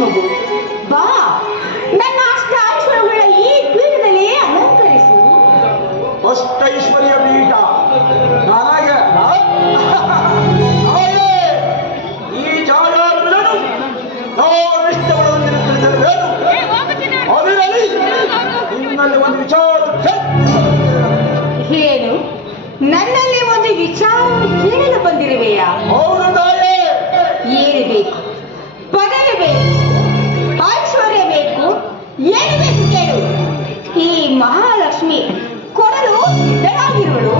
ಮಗು, ಬಾ ನನ್ನ ಅಷ್ಟ ಐಶ್ವರ್ಯಗಳ ಈ ಪೀಠದಲ್ಲಿ ಅಲಂಕರಿಸು. ಅಷ್ಟೈಶ್ವರ್ಯ ಪೀಠ ನನಗೆ ಈ ಜಾಗಾರಗಳನ್ನು ನಾವಿಷ್ಟಗಳನ್ನು ತಿಳಿಸಲೇನು? ಅದರಲ್ಲಿ ನಿನ್ನಲ್ಲಿ ಒಂದು ವಿಚಾರ ಏನು? ನನ್ನಲ್ಲಿ ಒಂದು ವಿಚಾರ ಕೇಳಲು ಬಂದಿರುವೆಯಾ? ಹೌದು ತಾಯೇ. ಏನು ಬೇಕು? ಪದವಿ ಬೇಕು, ಐಶ್ವರ್ಯ ಬೇಕು, ಏನು ಬೇಕು ಕೇಳು. ಈ ಮಹಾಲಕ್ಷ್ಮಿ ಕೊಡಲು ಸಿದ್ಧರಾಗಿರುವಳು.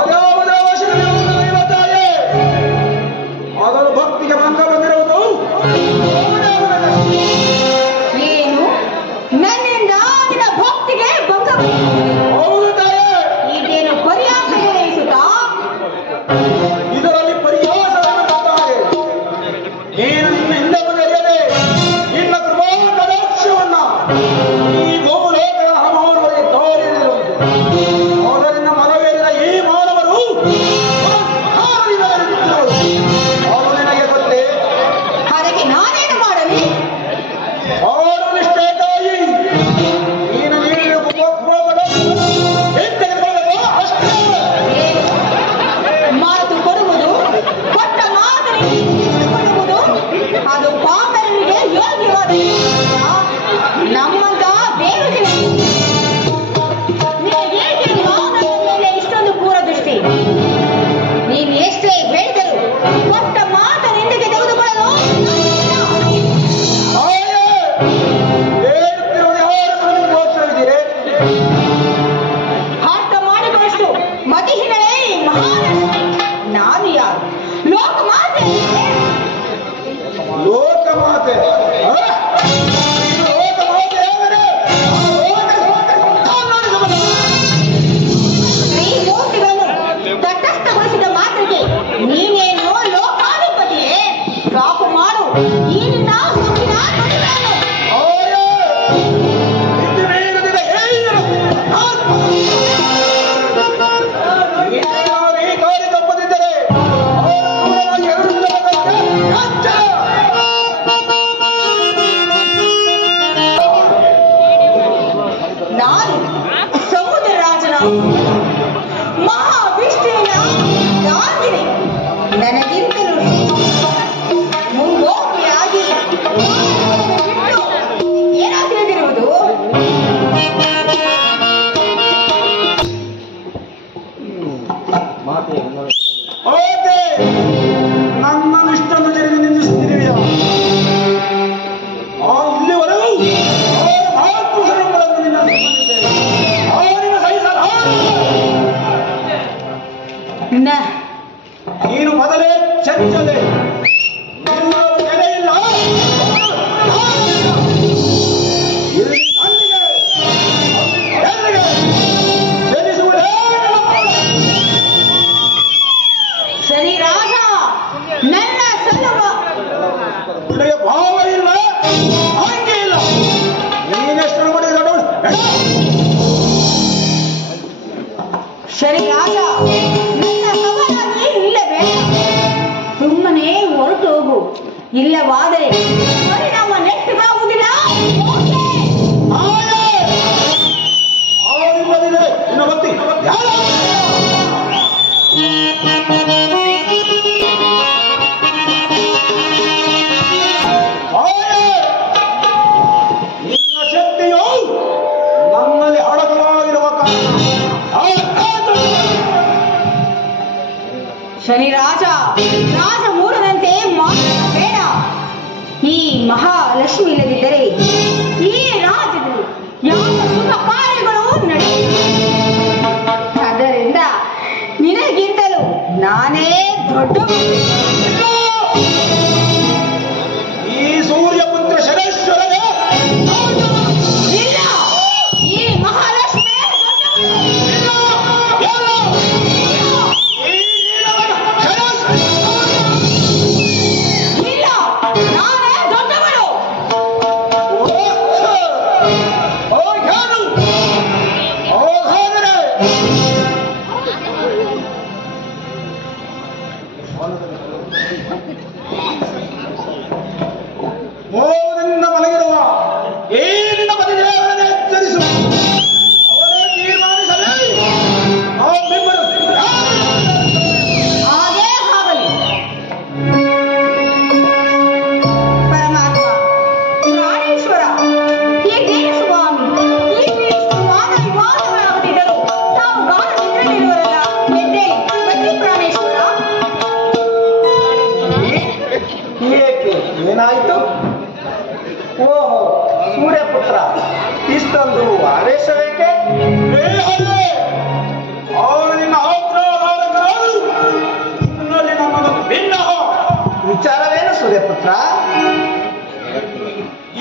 ಅದಾವುದ ಅವಶ್ಯಕತೆ ತಾಯೇ? ಅದರ ಭಕ್ತಿಗೆ ಭಂಗ ಬಂದಿರುವುದು ಏನು? ನನ್ನಿಂದ ನಿನ್ನ ಭಕ್ತಿಗೆ ಭಂಗ ಬಂದಿರುವುದು? ಹೌದು ತಾಯೇ. ಇದೇನು ಪರ್ಯಾಸ ನಿರ್ಣಯಿಸುತ್ತಾ? ಇದರಲ್ಲಿ ಪರಿಹಾಸವನ್ನು ತಾಯೇ. ನೀನು ನಿನ್ನ ಹಿಂದೆ ಬಂದರಿಯದೆ ನಿನ್ನ ಕೃಪಾ ಕಟಾಕ್ಷವನ್ನ ಈ ಗೋಲೋಕದ ಹಮಾನವರಿಗೆ ತೋರಿರುವಂತೆ ಅದರಿಂದ ಮನವೇರಿದ ಈ ಮಾನವರು ಅವರು ನಿನಗೆ ಗೊತ್ತೇ? ಅದಕ್ಕೆ ನಾನೇನು ಮಾಡಲಿ? ಅವರು ನಿಷ್ಠೆ ತಾಯಿ. ನೀನು ನೀಡಿದ ಅಷ್ಟೇ. ಮಾತು ಕೊಡುವುದು, ಕೊಟ್ಟ ಮಾತನ್ನು ಕೊಡುವುದು ಅದು ಪಾಮರನಿಗೆ ಯೋಗ್ಯವಾದ ನಮ್ಮಂತ ಬೇರೆ ಏಕೆ ಮಾನವನ ಮೇಲೆ ಇಷ್ಟೊಂದು ಪೂರ ದೃಷ್ಟಿ? ನೀನು ಎಷ್ಟೇ ಹೇಳಿದರು ಕೊಟ್ಟ ಮಾತನೆಂದಿಗೆ ತೆಗೆದುಕೊಳ್ಳಲು ಗೋಚರವಿದ್ದೀರಿ. ಅರ್ಥ ಮಾಡಿಕೊಂಡಷ್ಟು ಮತಿಹಿನಳೆ ಮಹಾಲಕ್ಷ್ಮಿ. ನಾನು ಯಾರು? ಲೋಕಮಾತೆ. ಲೋಕಮಾತೆ ಇದು ಲೋಕಮಾತೆ ಅಂದರೆ ಶ್ರೀಮೂರ್ತಿಗಳನ್ನು ತಟಸ್ಥಗೊಳಿಸಿದ ಮಾತ್ರಕ್ಕೆ ನೀನೇನು ಲೋಕಾಧಿಪತಿಯೇ? ಸಾಕು ಮಾಡು ಈ ನಿನ್ನ ಸುಖಿನ ನುಡಿಗಳನ್ನು. ನಾನು ಸಮುದ್ರ ರಾಜನ ಮಹಾವಿಷ್ಣುವಿನ ಗಾಂಧಿನಿ. ನನಗಿಂತಲೂ ಮುಂಗೋಪಿಯಾಗಿ ಏನೋ ತಿಳಿದಿರುವುದು. ನನ್ನ ಇಷ್ಟನ್ನು ಜರಿದು ನಿಂದಿಸುತ್ತಿರುವೆಯ? ಇಲ್ಲಿವರೆಗೂ ಅವರ ಮಹಾಪುರುಷರುಗಳನ್ನು ನಿಂದಿಸಿದ್ದೇವೆ. ಅವರನ್ನು ನೀನು ಮೊದಲೇ ಚಂಚಲೆ, ನಿನ್ನವರು ನೆಲೆಯಿಲ್ಲ. ಇಲ್ಲಿ ಕಣ್ಣಿಗೆ ಚಲಿಸುವುದೇ ಶನಿ ರಾಜ ನನ್ನ ಸಲ್ಲುವ ನಿನಗೆ ಭಾವ ಇಲ್ಲ, ಹಂಗೆ ಇಲ್ಲ. ನೀನೆಷ್ಟು ಮಾಡಿದ ಶನಿ ರಾಜ ನನ್ನ ಸವಾಲಾಗಿ ಇಲ್ಲವೇ? ಸುಮ್ಮನೆ ಹೊರಟು ಹೋಗು, ಇಲ್ಲವಾದರೆ ಪರಿಣಾಮ ನೆಟ್ಟಗಾಗುವುದಿಲ್ಲ. ಅವರಿಲ್ಲದಿದ್ದರೆ ನಿನ್ನ ಭಕ್ತಿ ಯಾರು? ನಿನ್ನ ಶಕ್ತಿಯು ನನ್ನಲ್ಲಿ ಅಡಕವಾಗಿರುವ ಶನಿ ರಾಜ ರಾಜಮೂರನಂತೆ ಬೇಡ. ಈ ಮಹಾಲಕ್ಷ್ಮಿ ಇಲ್ಲದಿದ್ದರೆ ಈ ರಾಜ್ಯದಲ್ಲಿ ಯಾವ ಶುಭ ಕಾರ್ಯಗಳು ನಡೆಯುತ್ತಿಲ್ಲ. ಅದರಿಂದ ನಿನಗಿಂತಲೂ ನಾನೇ ದೊಡ್ಡ. ಈ ಸೂರ್ಯಪುತ್ರ ಶನೇಶ್ವರನೇ ಇಲ್ಲ, ಈ ಮಹಾಲಕ್ಷ್ಮಿ ಇಲ್ಲ, ನಾನೇ ದೊಡ್ಡವಳು. ಓ ಇಷ್ಟೊಂದು ಆವೇಶವೇಕೆ? ವಿಚಾರವೇನು ಸೂರ್ಯಪುತ್ರ?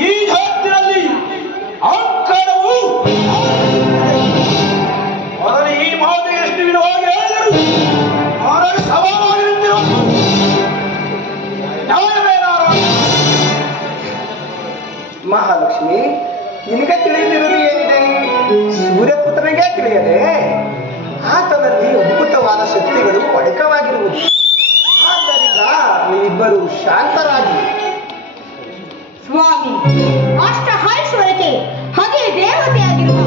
ಈ ಹೊತ್ತಿನಲ್ಲಿ ಅಕ್ಕರವು ಅವರ ಈ ಮಾತು ಎಷ್ಟು ವಿಧವಾಗಿ ಹೇಳಿದರು ಅವರ ಸವಾಲಾಗಿರುತ್ತಿರುವ ಮಹಾಲಕ್ಷ್ಮಿ, ನಿನಗೆ ತಿಳಿದಿರುವುದು ಏನಿದೆ? ಸೂರ್ಯಪುತ್ರನಿಗೆ ತಿಳಿಯದೆ ಆತನಲ್ಲಿ ಅದ್ಭುತವಾದ ಶಕ್ತಿಗಳು ಅಡಕವಾಗಿರುವುದು. ಆದ್ದರಿಂದ ನೀವಿಬ್ಬರು ಶಾಂತರಾಗಿ. ಸ್ವಾಮಿ, ಅಷ್ಟಹೈಶ್ವರ್ಯಕ್ಕೆ ಹಾಗೆ ದೇವತೆಯಾಗಿರುವ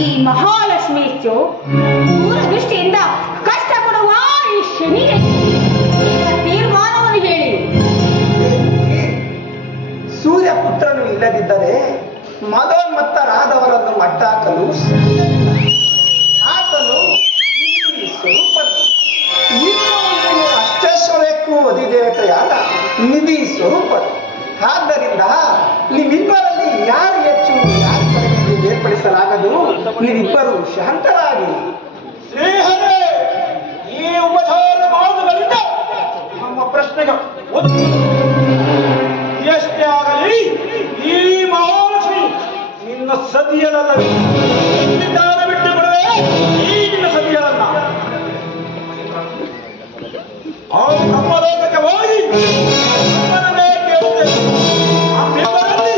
ಈ ಮಹಾಲಕ್ಷ್ಮಿ ದೂರದೃಷ್ಟಿಯಿಂದ ಕಷ್ಟಪಡುವ ಈ ಶನಿಗೆ ತೀರ್ಮಾನವನ್ನು ಹೇಳಿ. ಸೂರ್ಯಪುತ್ರನು ಇಲ್ಲದಿದ್ದರೆ ಮದೋನ್ಮತ್ತರಾದವರನ್ನು ಮಟ್ಟಾಕಲು ಆತನು ಸ್ವರೂಪನು. ಇನ್ನೂ ಅಷ್ಟೈಶ್ವರ್ಯಕ್ಕೂ ಅಧಿದೇವತೆಯಾದ ನಿಧಿ ಸ್ವರೂಪನು. ಆದ್ದರಿಂದ ನೀವಿಬ್ಬರಲ್ಲಿ ಯಾರು ಹೆಚ್ಚು ಯಾರು ಕಡಿಮೆ ಎಂದು ಬೇರ್ಪಡಿಸಲಾಗದು. ನೀವಿಬ್ಬರು ಶಾಂತರಾಗಿ. ಶ್ರೀಹರೇ, ಈ ಉಪಚಾರ ಮಾತುಗಳಿಂದ ನಮ್ಮ ಪ್ರಶ್ನೆಗೆ ಎಷ್ಟೇ ಆಗಲಿ ಈ ಮಹಾಲಕ್ಷ್ಮಿ ನಿನ್ನ ಸತಿಯಲಲ್ಲವೇ ಬಿಟ್ಟು ಬಿಡುವೆ. ಈ ನಿನ್ನ ಸತಿಯಲನ್ನ ಅವರು ನಮ್ಮ ಲೋಕಕ್ಕೆ ಹೋಗಿ ನಮ್ಮನ್ನೇ ಕೇಳುತ್ತೇವೆ. ನಮ್ಮಿಬ್ಬರಲ್ಲಿ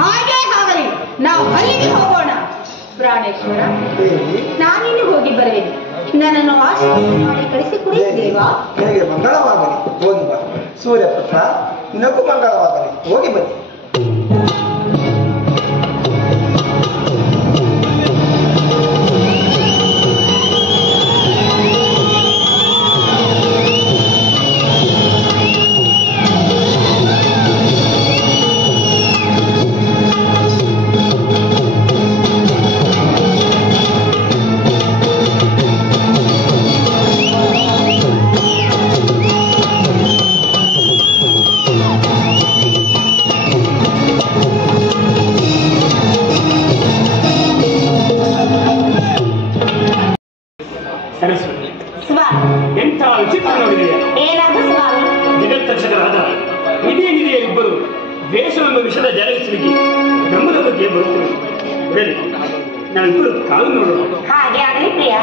ಹಾಗೆ ಆಗಲಿ, ನಾವು ಅಲ್ಲಿಗೆ ಹೋಗೋಣ. ಪ್ರಾಣೇಶ್ವರ, ನಾನಿನ್ನು ಹೋಗಿ ಬರುವೆನು. ನನ್ನನ್ನು ಆಶೀರ್ವಾದ ಮಾಡಿ ಕಳಿಸಿಕೊಡಿ ದೇವಾ. ನಿನಗೆ ಮಂಗಳವಾಗಲಿ, ಹೋಗಿ ಬಾ. ಸೂರ್ಯಪುತ್ರ, ನಿನಗೂ ಮಂಗಳವಾಗಲಿ, ಹೋಗಿ ಬನ್ನಿ. ಸರಸ್ವತಿ, ಸ್ವಾಮಿ, ಎಂಥ ವಿಚಿತ್ರ ನೋಡಿದೆಯಾ? ಏನಾದ್ರು ಸ್ವಾಮಿ? ಜಗತ್ತಕ್ಷಕರಾದ ಇದೇ ನಿಧಿಯರಿಬ್ಬರು ದ್ವೇಷವೆಂಬ ವಿಷದ ಜಾರಿಗೆ ಸಿಲುಕಿ ಬ್ರಹ್ಮದ ಬಗ್ಗೆ ಬರುತ್ತೇವೆ. ನಾವಿಬ್ಬರು ಕಾಲು ನೋಡೋಣ. ಹಾಗೆ ಆಗಲಿ ಪ್ರಿಯ.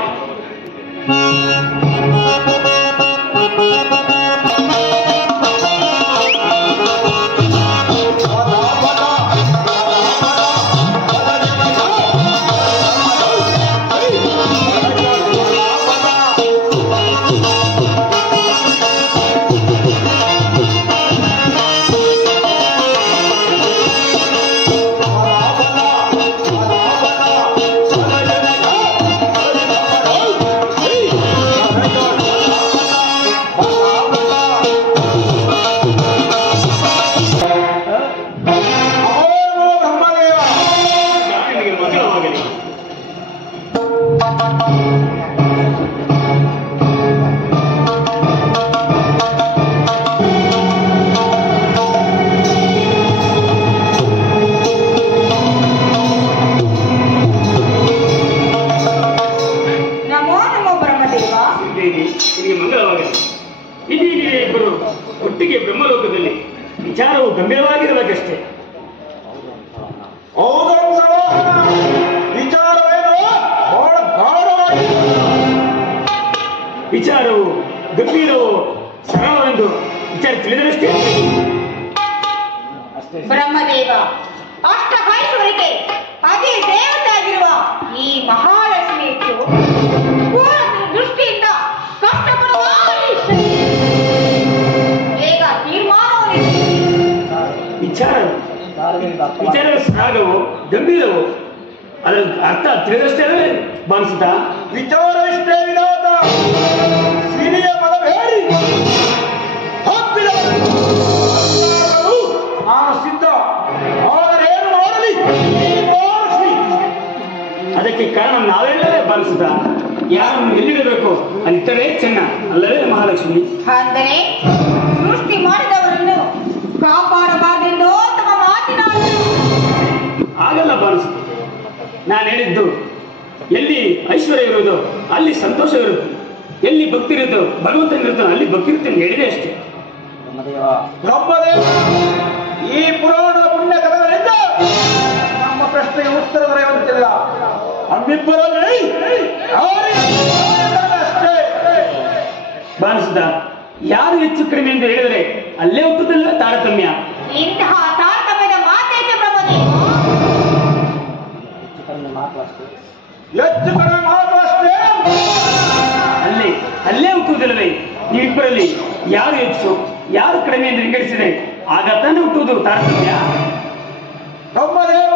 ಒಟ್ಟಿಗೆ ಬ್ರಹ್ಮಲೋಕದಲ್ಲಿ ವಿಚಾರವು ಗಂಭೀರವಾಗಿರಬೇಕಷ್ಟೇ. ವಿಚಾರವೇನು ಬಹಳ ಗಾಢವಾಗಿ, ವಿಚಾರವು ಗಂಭೀರವು ಸರಳವೆಂದು ವಿಚಾರ ತಿಳಿದರಷ್ಟೇ. ಬ್ರಹ್ಮದೇವ, ಅಷ್ಟಹೈಶ್ವರ್ಯಕ್ಕೆ ಅದೇ ದೇವತೆಯಾಗಿರುವ ಈ ಮಹಾಲಕ್ಷ್ಮಿ ದೃಷ್ಟಿಯಿಂದ ಕಷ್ಟಪಡುವ ಬೇಗ ತೀರ್ಮಾನವನ್ನು ವಿಚಾರ ಸರಾಗವು ಗಂಭೀರವು ಅದರ ಅರ್ಥ ತಿಳಿದಷ್ಟೇ ಭಾವಿಸುತ್ತಾ ವಿಚಾರ ಇಷ್ಟೇ ವಿಧಾತ ಸಿರಿಯ ಮನವೇಳಿ ಹಪ್ಪಿದ ನಾನು ಸಿದ್ಧ. ಅವರೇನು ಮಾಡಲಿ ಅದಕ್ಕೆ ಕಾರಣ ನಾವೆಲ್ಲವೇ ಭಾವಿಸುತ್ತಾ ಯಾರನ್ನು ಎಲ್ಲಿಡಬೇಕು ಅಲ್ಲಿಟ್ಟರೆ ಚೆನ್ನ, ಅಲ್ಲವೇ ಮಹಾಲಕ್ಷ್ಮಿ? ಅಂದರೆ ಸೃಷ್ಟಿ ಮಾಡಿದವರನ್ನು ಕಾಪಾಡಬಾರದೆಂದು ತಮ್ಮ ಹಾಗಲ್ಲ ಬಾನಿಸುತ್ತೆ. ನಾನು ಹೇಳಿದ್ದು ಎಲ್ಲಿ ಐಶ್ವರ್ಯ ಇರುವುದು ಅಲ್ಲಿ ಸಂತೋಷ ಇರುತ್ತೆ, ಎಲ್ಲಿ ಭಕ್ತಿ ಇರುತ್ತೋ ಭಗವಂತನಿರುತ್ತೋ ಅಲ್ಲಿ ಭಕ್ತಿ ಇರುತ್ತೆ ಹೇಳಿದೆ ಅಷ್ಟೇ. ಬ್ರಹ್ಮದೇವ, ಈ ಪುರಾಣದ ಪುಣ್ಯ ಕಥೆಗಳಿಂದ ನಮ್ಮ ಪ್ರಶ್ನೆಗೆ ಉತ್ತರ ದೊರೆಯುವಂತಿಲ್ಲ. ನಮ್ಮಿಬ್ಬರಲ್ಲಿ ಅಷ್ಟೇ ಬಾನಿಸಿದ ಯಾರು ಹೆಚ್ಚು ಕಡಿಮೆ ಎಂದು ಹೇಳಿದರೆ ಅಲ್ಲೇ ಒಪ್ಪುತ್ತಿಲ್ಲ ತಾರತಮ್ಯ. ಇಂತಹ ತಾರತಮ್ಯದ ಮಾತೇಕೆ ಪ್ರಭುದೇವ? ಹೆಚ್ಚು ಕಡಿಮೆ ಮಾತು ಅಷ್ಟೇ. ಅಲ್ಲೇ ಹುಟ್ಟುವುದಿಲ್ಲವೇ? ನೀವಿಬ್ಬರಲ್ಲಿ ಯಾರು ಹೆಚ್ಚು ಯಾರು ಕಡಿಮೆ ಎಂದು ವಿಂಗಡಿಸಿದೆ ಆಗ ತಾನೇ ಹುಟ್ಟುವುದು ತಾರತಮ್ಯ. ಬ್ರಹ್ಮದೇವ,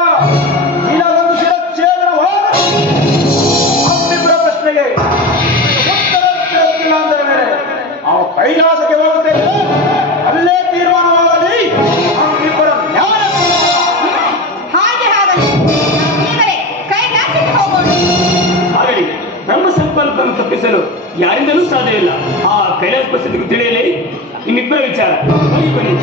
ಇದೊಂದು ಶಿರಚ್ಛೇದನವಾದ ನಮ್ಮಿಬ್ಬರ ಪ್ರಶ್ನೆಗೆ ಉತ್ತರ ಸಿಗುತ್ತಿಲ್ಲ ಅಂದರೆ ನಾವು ಕೈಲಾಸಕ್ಕೆ ಹೋಗುತ್ತೇವೆ. ಅಲ್ಲೇ ತೀರ್ಮಾನವಾಗಲಿ ನಮ್ಮಿಬ್ಬರ ನ್ಯಾಯ. ಹಾಗೆ ಆಗಲಿ, ಈಗಲೇ ಕೈಲಾಸಕ್ಕೆ ಹೋಗೋಣ. ಆಗಲಿ, ಬ್ರಹ್ಮ ಸಂಕಲ್ಪವನ್ನು ತಪ್ಪಿಸಲು ಯಾರಿಂದಲೂ ಸಾಧ್ಯವಿಲ್ಲ. ಆ ಕೈಲಾಸ ಪರಿಸ್ಥಿತಿಗೆ ತಿಳಿಯಲಿ ನಿಮ್ಮಿಬ್ಬರ ವಿಚಾರ. ಬನ್ನಿ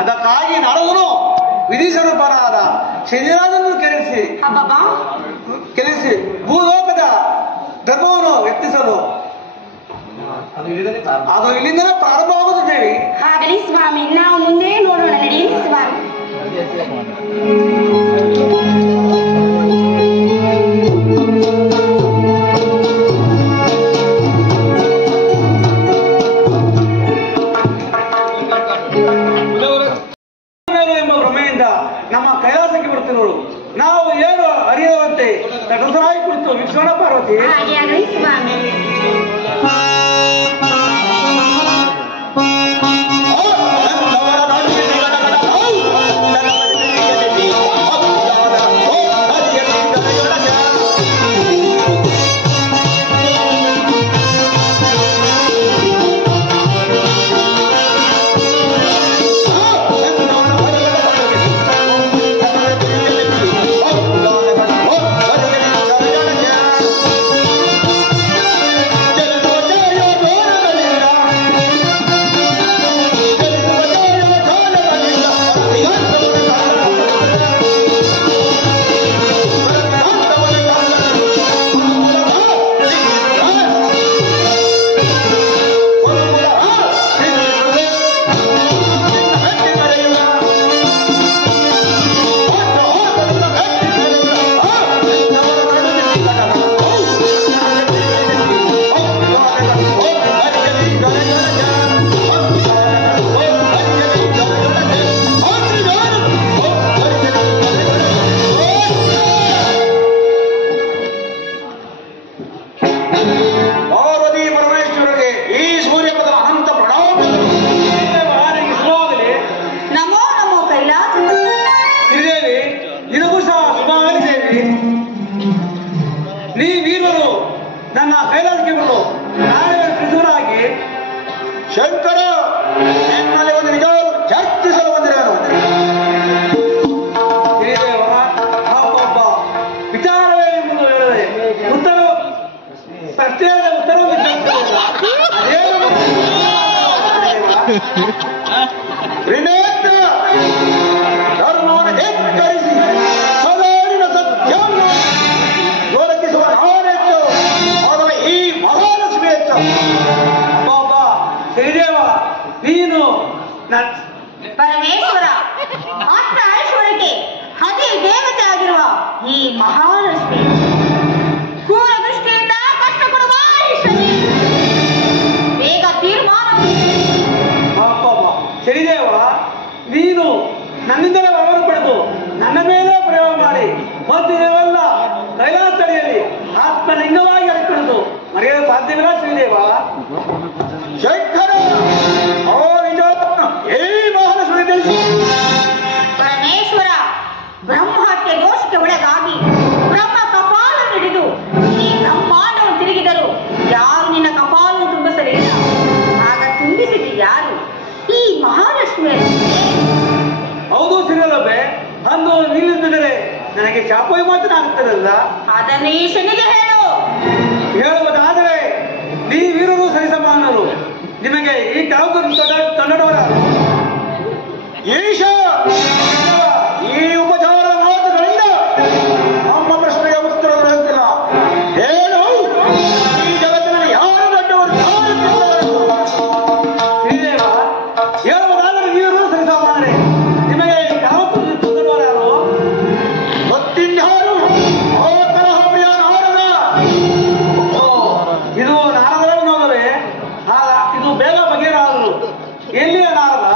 ಅದಕ್ಕಾಗಿ ನಡೆದನು ವಿಧಿಸರೂಪನಾದ ಶನಿರಾಜನನ್ನು ಕೆಲಿಸಿ ಭೂಲೋಕದ ಧರ್ಮವನ್ನು ವ್ಯಕ್ತಿಸಲು ಅದು ಇಲ್ಲಿಂದಲೇ ಪ್ರಾರಂಭವಾಗುವುದು ದೇವಿ. ಆಗಲಿ ಸ್ವಾಮಿ, ನಾವು ಮುಂದೆ ನೋಡೋಣ. ನಡೆಯಲಿ ಸ್ವಾಮಿ. ಎಂಬ ಭ್ರಮೆಯಿಂದ ನಮ್ಮ ಕೈಲಾಸಕ್ಕೆ ಬರುತ್ತೆ ನೋಡು. ನಾವು ಏನು ಅರಿಯದಂತೆ ತಟಸ್ಥರಾಗಿ ಕುಳಿತು ವೀಕ್ಷಣ ಪಾರ್ವತಿ. ಹಾಗೆ ಆಗಲಿ ಸ್ವಾಮಿ. ನನ್ನ ಕೈಲಾಸಕ್ಕೆ ಬರು ನಾಳೆ ಕೃಷ್ಣರಾಗಿ ಶಂಕರ ನಿಮ್ಮಲ್ಲಿ ಒಂದು ನಿಜವಾದ ಚರ್ಚಿಸಲು ಬಂದಿರೋನು. ಒಬ್ಬ ವಿಚಾರವೇ ಎಂಬುದು ಹೇಳಿದೆ ಉತ್ತರ ಪ್ರಶ್ನೆಯಾದ ಉತ್ತರವನ್ನು ಧರ್ಮವನ್ನು ಧಿಕ್ಕರಿಸಿ ಸದಾರಿನ ಸತ್ಯವನ್ನು ದೊರಕಿಸುವ ನಾನೆಚ್ಚು ಅಥವಾ ಈ ಮಹಾಲಕ್ಷ್ಮಿ ಹೆಚ್ಚು. ಒಬ್ಬ ಶ್ರೀದೇವ ನೀನು ಪರಮೇಶ್ವರ ಆತ್ಮ ಐಶ್ವರ್ಯಕ್ಕೆ ಅದೇ ದೇವತೆ ಆಗಿರುವ ಈ ಮಹಾಲಕ್ಷ್ಮಿ ಕ್ರೂರ ದೃಷ್ಟಿಯಿಂದ ಕಷ್ಟ ಕೊಡುವ ಬೇಗ ತೀರ್ಮಾನ. ಶ್ರೀದೇವ ನೀನು ನನ್ನಿಂದಲೇ ವರವನ್ನು ಪಡೆದು ನನ್ನ ಮೇಲೆ ಪ್ರಯೋಗ ಮಾಡಿ ಮತ್ತು ನೀವೆಲ್ಲ ಕೈಲಾಸಡಿಯಲ್ಲಿ ಆತ್ಮಲಿಂಗವಾಗಿ ಶಾಪ ವಿಮೋಚನೆ ಆಗ್ತದಲ್ಲ. ಅದನ್ನು ಈಶನಿಗೆ ಹೇಳು. ಹೇಳುವುದಾದರೆ ನೀವಿರುವುದು ಸರಿಸಮಾನರು. ನಿಮಗೆ ಈ ಕನ್ನಡವರ ಈಶ ಈ ಉಪಚಾರದ ಮಾತುಗಳಿಂದ ನಮ್ಮ ಪ್ರಶ್ನೆಗೆ ಉತ್ತರ ದೊರೆಯುತ್ತಿಲ್ಲ. ಏನು ಈ ಜಗತ್ತಿನಲ್ಲಿ ಯಾರು ದೊಡ್ಡವರು ಶ್ರೀದೇವ? ಹೇಳುವುದಾದರೆ ನೀವಿರುವುದು ಸರಿಸಮಾನರೇ. ನಿಮಗೆ ಈ ಕನ್ನಡವರ ಯಾರು? ಗೊತ್ತಿದ್ಯಾರು? ಇದು ನಾರದರ ನೋಡಲೇ ಇದು ಬೇಗ ಬಗೆಹರಾದರು. ಎಲ್ಲಿಯ ನಾರದ?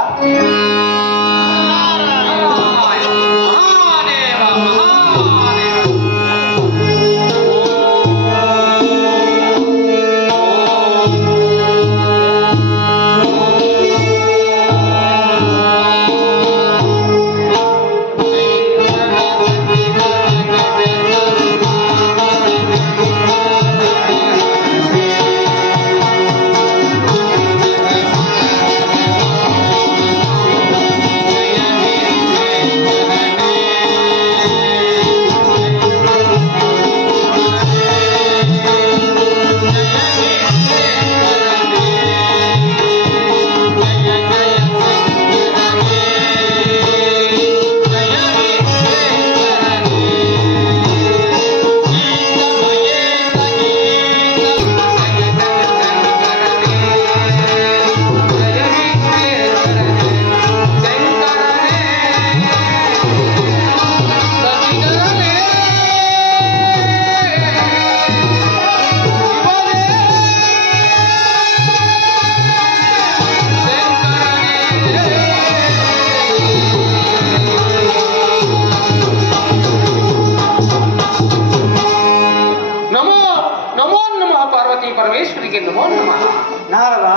ನಾರದ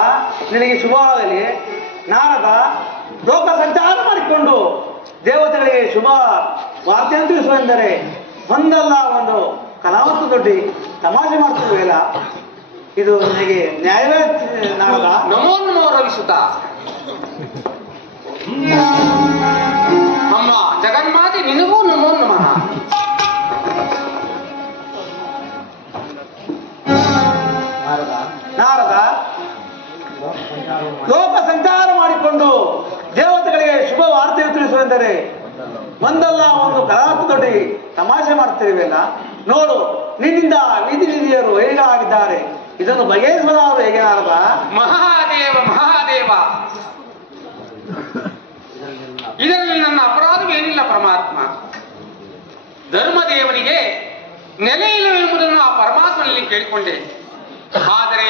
ನಿನಗೆ ಶುಭವಾಗಲಿ. ನಾರದ ಲೋಕ ಸಂಚಾರ ಮಾಡಿಕೊಂಡು ದೇವತೆಗಳಿಗೆ ಶುಭ ವಾರ್ತೆಯನ್ನು ತಿಳಿಸುವೆಂದರೆ ಒಂದಲ್ಲ ಒಂದು ಕಲಾವತ್ತು ದೊಡ್ಡಿ ತಮಾಷೆ ಮಾಡ್ತಿರುವೆಲ್ಲ. ಇದು ನನಗೆ ನ್ಯಾಯವೇ ನಾರದ? ನಮೋ ನಮೋ ರವಿಸುತ. ಅಮ್ಮ ಜಗನ್ಮಾತೆ ನಿನಗೂ ನಮೋ ನಮಃ. ನಾರದ ಲೋಕ ಸಂಚಾರ ಮಾಡಿಕೊಂಡು ದೇವತೆಗಳಿಗೆ ಶುಭ ವಾರ್ತೆಯನ್ನು ತಿಳಿಸುವೆಂದರೆ ಒಂದಲ್ಲ ಒಂದು ಕಲಾಪದೊಡ್ಡಿ ತಮಾಷೆ ಮಾಡ್ತಿರುವೆಲ್ಲ. ನೋಡು, ನಿನ್ನಿಂದ ವಿಧಿ ನಿಧಿಯರು ಹೇಗಾಗಿದ್ದಾರೆ. ಇದನ್ನು ಬಗೆಹರಿಸುವವರು ಹೇಗೆ ನಾರದ? ಮಹಾದೇವ ಮಹಾದೇವ, ಇದರಲ್ಲಿ ನನ್ನ ಅಪರಾಧವೇನಿಲ್ಲ ಪರಮಾತ್ಮ. ಧರ್ಮದೇವನಿಗೆ ನೆಲೆ ಇಲ್ಲವೆಂಬುದನ್ನು ಆ ಪರಮಾತ್ಮನಲ್ಲಿ ಕೇಳಿಕೊಂಡೆ. ಆದರೆ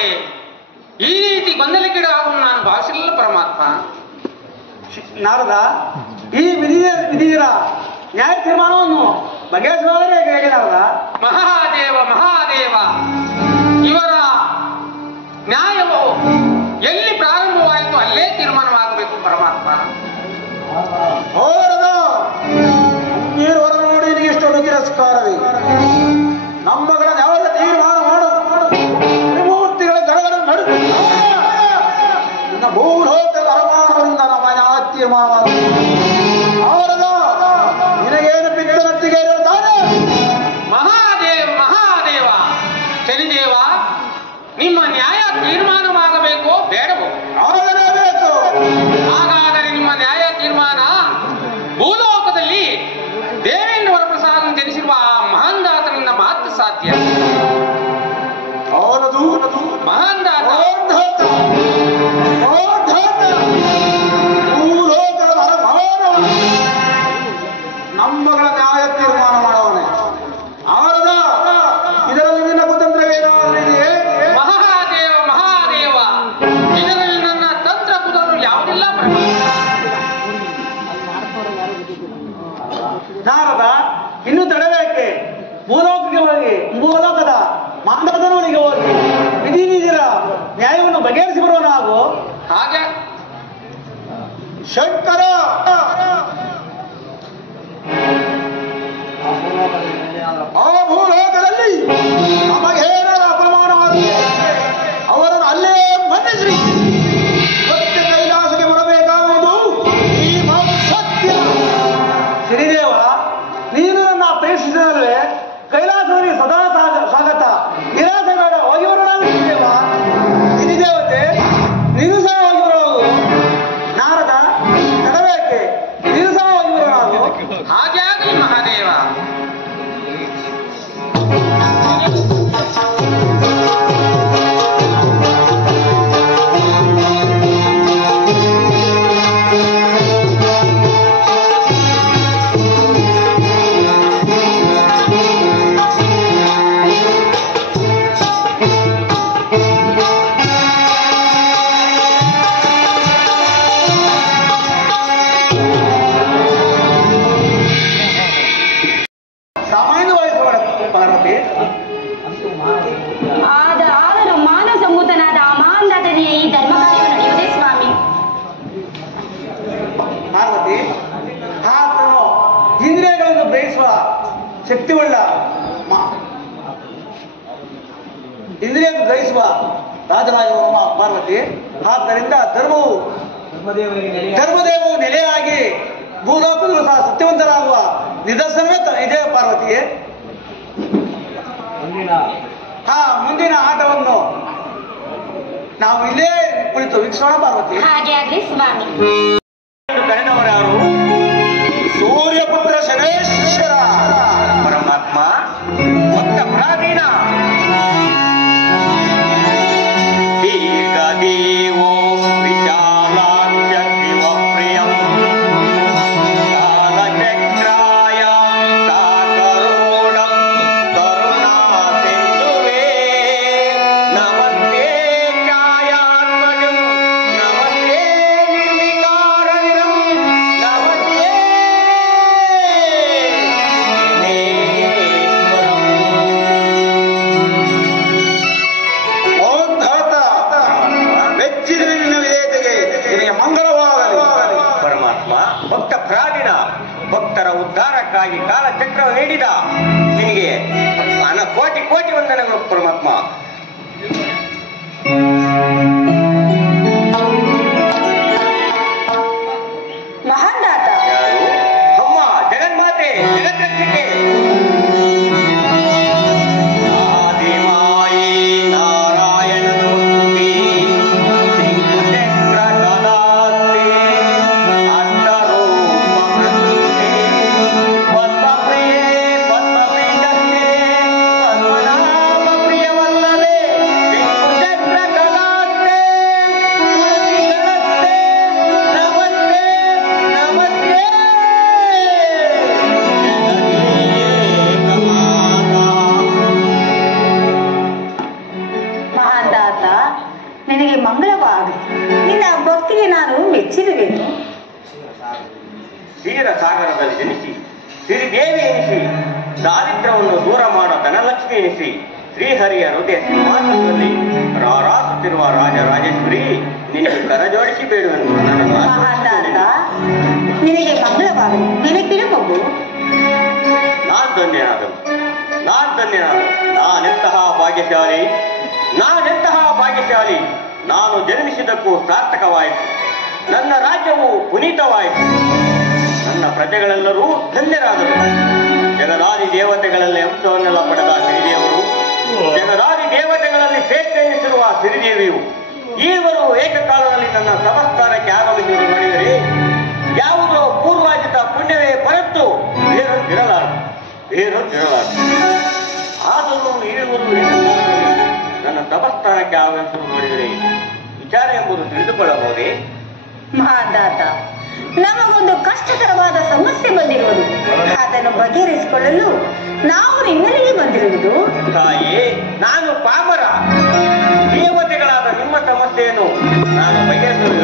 ಈ ರೀತಿ ಗೊಂದಲಕ್ಕೀಡಾಗುವುದು ನಾನು ಭಾವಿಸಲಿಲ್ಲ ಪರಮಾತ್ಮ. ನಾರದ ಈ ವಿಧಿಯರ ನ್ಯಾಯ ತೀರ್ಮಾನವನ್ನು ಬಗೆಹರಿಸುವವರೇ ಹೇಗೆ ನಾರದ? ಮಹಾದೇವ ಮಹಾದೇವ, ಇವರ ನ್ಯಾಯವು ಎಲ್ಲಿ ಪ್ರಾರಂಭವಾಯಿತು ಅಲ್ಲೇ ತೀರ್ಮಾನವಾಗಬೇಕು ಪರಮಾತ್ಮ. ನೀರು ಹೊರ ನೋಡಿ ನಿನಗೆ ಇಷ್ಟೊಂದು ತಿರಸ್ಕಾರವೇ? ನಮ್ಮಗಳ ನ್ಯಾಯ ತೀರ್ಮಾನ ಮಾಡು. ತ್ರಿಮೂರ್ತಿಗಳ ಗಡಗಡ ನಡು ಭೂಲೋಕ ಪರಮಾಣುವಿಂದ ನಮ್ಮ ನ್ಯಾಯ ತೀರ್ಮಾನ. ನಿನಗೇನು ಪಿತ್ತನತ್ತಿಗೆ ಇರುತ್ತಾನೆ? ಮಹಾದೇವ ಮಹಾದೇವ, ಶನಿದೇವ, ನಿಮ್ಮ ನ್ಯಾಯ ತೀರ್ಮಾನವಾಗಬೇಕೋ ಬೇಡವೋ? ಆಗಲೇಬೇಕು. ಹಾಗಾದರೆ ನಿಮ್ಮ ನ್ಯಾಯ ತೀರ್ಮಾನ ಭೂಲೋಕದಲ್ಲಿ ದೇವೇಂದ್ರ ವರಪ್ರಸಾದ ಜನಿಸಿರುವ ಆ ಮಹಾಂದಾತನಿಂದ ಮಾತ್ರ ಸಾಧ್ಯ. ಮಹಾಂದಾತ ಭೂಲೋಕದ ನಮ್ಮಗಳ ನ್ಯಾಯ ತೀರ್ಮಾನ ಮಾಡವನೆ. ಅವರದ ಇದರಲ್ಲಿ ನಿನ್ನ ಕುತಂತ್ರವೇನಾದರಿದೆಯೇ? ಮಹಾದೇವ ಮಹಾದೇವ, ಇದರಲ್ಲಿ ನನ್ನ ತಂತ್ರ ಕುತಂತ್ರ ಯಾವುದಿಲ್ಲ. ನಾರದ ಇನ್ನು ತಡಬೇಕೆ? ಭೂಲೋಕಕ್ಕೆ ಹೋಗಿ ಭೂಲೋಕದ ಮಾಂಡವದನವನಿಗೆ ಹೋಗಿ ವಿಧಿ ನಿಧಿರ ನ್ಯಾಯವನ್ನು ಬಗೆಹರಿಸಿ ಬರುವ ನಾವು. ಹಾಗೆ ಶಂಕರ ಆ ಭೂಲೋಕದಲ್ಲಿ ನಮಗೇನಾದ ಅಪಮಾನವಾಗಿದೆ ಅವರನ್ನು ಅಲ್ಲೇ ಬಂಧಿಸಿ ಮತ್ತೆ ಕೈಲಾಸಕ್ಕೆ ಬರಬೇಕಾಗುವುದು ಈ ಸತ್ಯ. ಶ್ರೀದೇವ, ನೀನು ನನ್ನ ಅಪೇಕ್ಷಿಸಿದ ಇಂದ್ರಿಯನ್ನು ಗ್ರಹಿಸುವ ರಾಜರಾಜ ಪಾರ್ವತಿ. ಆದ್ದರಿಂದ ಧರ್ಮವು ನೆಲೆಯಾಗಿ ಭೂಲೋಕದಲ್ಲೂ ಸಹ ಸತ್ಯವಂತರಾಗುವ ನಿದರ್ಶನವೇ ಇದೇ ಪಾರ್ವತಿಯೇ. ಮುಂದಿನ ಆಟವನ್ನು ನಾವು ಇಲ್ಲೇ ಕುಳಿತು ವೀಕ್ಷೋಣ ಪಾರ್ವತಿ. ಹಾಗೆ ಆಗ್ಲಿ ಸ್ವಾಮಿ. ಕರೆದವರು ಯಾರು? ಸೂರ್ಯಪುತ್ರ ಶನೇಶ್ವರ ಪರಮಾತ್ಮ ಭಕ್ತ ಪ್ರಾಧೀನ ದೀರ್ಘದೇವೋ ವಿಶಾಲಾಕ್ಷ ಶಿವ ಪ್ರಿಯಂ ಕಾಲಚಕ್ರಾಯ ಕಾಕರೋಡಂ ಕರುಣಾ ಸಿಂಧುವೇ ನಮಸ್ತೆ ಛಾಯಾತ್ಮಜಂ ನಮಸ್ತೆ ನಿರ್ವಿಕಾರನಿರಂ ನಮಸ್ತೆ ವಿಘ್ನೇಶ್ವರಂ. ಪರಮಾತ್ಮ ಭಕ್ತ ಪ್ರಾದಿನ ಭಕ್ತರ ಉದ್ಧಾರಕ್ಕಾಗಿ ಕಾಲಚಕ್ರ ನೀಡಿದ ನಿನಗೆ ಕೋಟಿ ಕೋಟಿ ವಂದನೆಗಳು ಪರಮಾತ್ಮ. ಮಹಾದಾತ ಯಾರು? ಅಮ್ಮ ಜಗನ್ಮಾತೆ ಜಗದ್ರಕ್ಷಕೆ ಆದಿಮಾಯಿ ನಾರಾಯಣನು ಸಿಂಕುಚಕ್ರ ಕದಾಸ್ತೆ ಅಂತರೂಪ ಪ್ರಸ್ತುತೆ ಪದ್ಮಪ್ರಿಯೇ ಪದ್ಮಪೀಠಸ್ಥೆ ಪದ್ಮನಾಭ ಪ್ರಿಯವಲ್ಲದೆ ಸಿಂಕುಚಕ್ರ ಕದಾಸ್ತೆ ತುಳಸಿಗಳಸ್ತೆ ನಮಸ್ತೆ ನಮಸ್ತೆ ಮಹಾದಾತ ನಿನಗೆ ಮಂಗಳವಾಗಲಿ. ನಿನ್ನ ಭಕ್ತಿಗೆ ನಾನು ಮೆಚ್ಚಿರುವೆನು. ಕ್ಷೀರ ಸಾಗರದಲ್ಲಿ ಜನಿಸಿ ಸಿರಿದೇವಿ ಎನಿಸಿ ದಾರಿದ್ರ್ಯವನ್ನು ದೂರ ಮಾಡೋ ಧನಲಕ್ಷ್ಮಿ ಎನಿಸಿ ಶ್ರೀಹರಿಯ ಹೃದಯ ಸಿಂಹಾಸನದಲ್ಲಿ ರಾರಾಸುತ್ತಿರುವ ರಾಜರಾಜೇಶ್ವರಿ ನಿನಗೆ ಕರಜೋಡಿಸಿ ಬೇಡುವೆನು. ಮಹಾದಾತ ನಿನಗೆ ಮಂಗಳವಾಗಲಿ. ನೆನಪಿನ ಮಗು. ನಾನ್ ಧನ್ಯನಾದನು. ನಾನೆಂತಹ ಭಾಗ್ಯಶಾಲಿ. ನಾನು ಜನ್ಮಿಸಿದ್ದಕ್ಕೂ ಸಾರ್ಥಕವಾಯಿತು. ನನ್ನ ರಾಜ್ಯವು ಪುನೀತವಾಯಿತು. ನನ್ನ ಪ್ರಜೆಗಳೆಲ್ಲರೂ ಧನ್ಯರಾದರು. ಜಗದಾದಿ ದೇವತೆಗಳಲ್ಲಿ ಅಂಶವನ್ನೆಲ್ಲ ಪಡೆದ ಸಿರಿದೇವರು, ಜಗದಾದಿ ದೇವತೆಗಳಲ್ಲಿ ಶ್ರೇಷ್ಠ ಎನಿಸಿರುವ ಸಿರಿದೇವಿಯು ಈವರು ಏಕಕಾಲದಲ್ಲಿ ನನ್ನ ಸಮಸ್ಕಾರಕ್ಕೆ ಆಗಮಿಸಿ ಮಾಡಿದರೆ ಯಾವುದೋ ಪೂರ್ವಾಜಿತ ಪುಣ್ಯವೇ ಹೊರತು ಬೇರೊಂದಿರಲಾರದು. ಆದರೂ ಈಳುವರು ನನ್ನ ತಪಸ್ಥಾನಕ್ಕೆ ಆಗಮಿಸಲು ಮಾಡಿದರೆ ವಿಚಾರ ಎಂಬುದು ತಿಳಿದುಕೊಳ್ಳಬಹುದೇ? ಮಹಾದಾತ ನಮಗೊಂದು ಕಷ್ಟಕರವಾದ ಸಮಸ್ಯೆ ಬಂದಿರುವುದು. ಅದನ್ನು ಬಗೆಹರಿಸಿಕೊಳ್ಳಲು ನಾವು ನಿನ್ನಲ್ಲಿಗೆ ಬಂದಿರುವುದು. ತಾಯಿ, ನಾನು ಪಾಮರ. ದೇವತೆಗಳಾದ ನಿಮ್ಮ ಸಮಸ್ಯೆಯನ್ನು ನಾನು ಬಗೆಹರಿಸಲು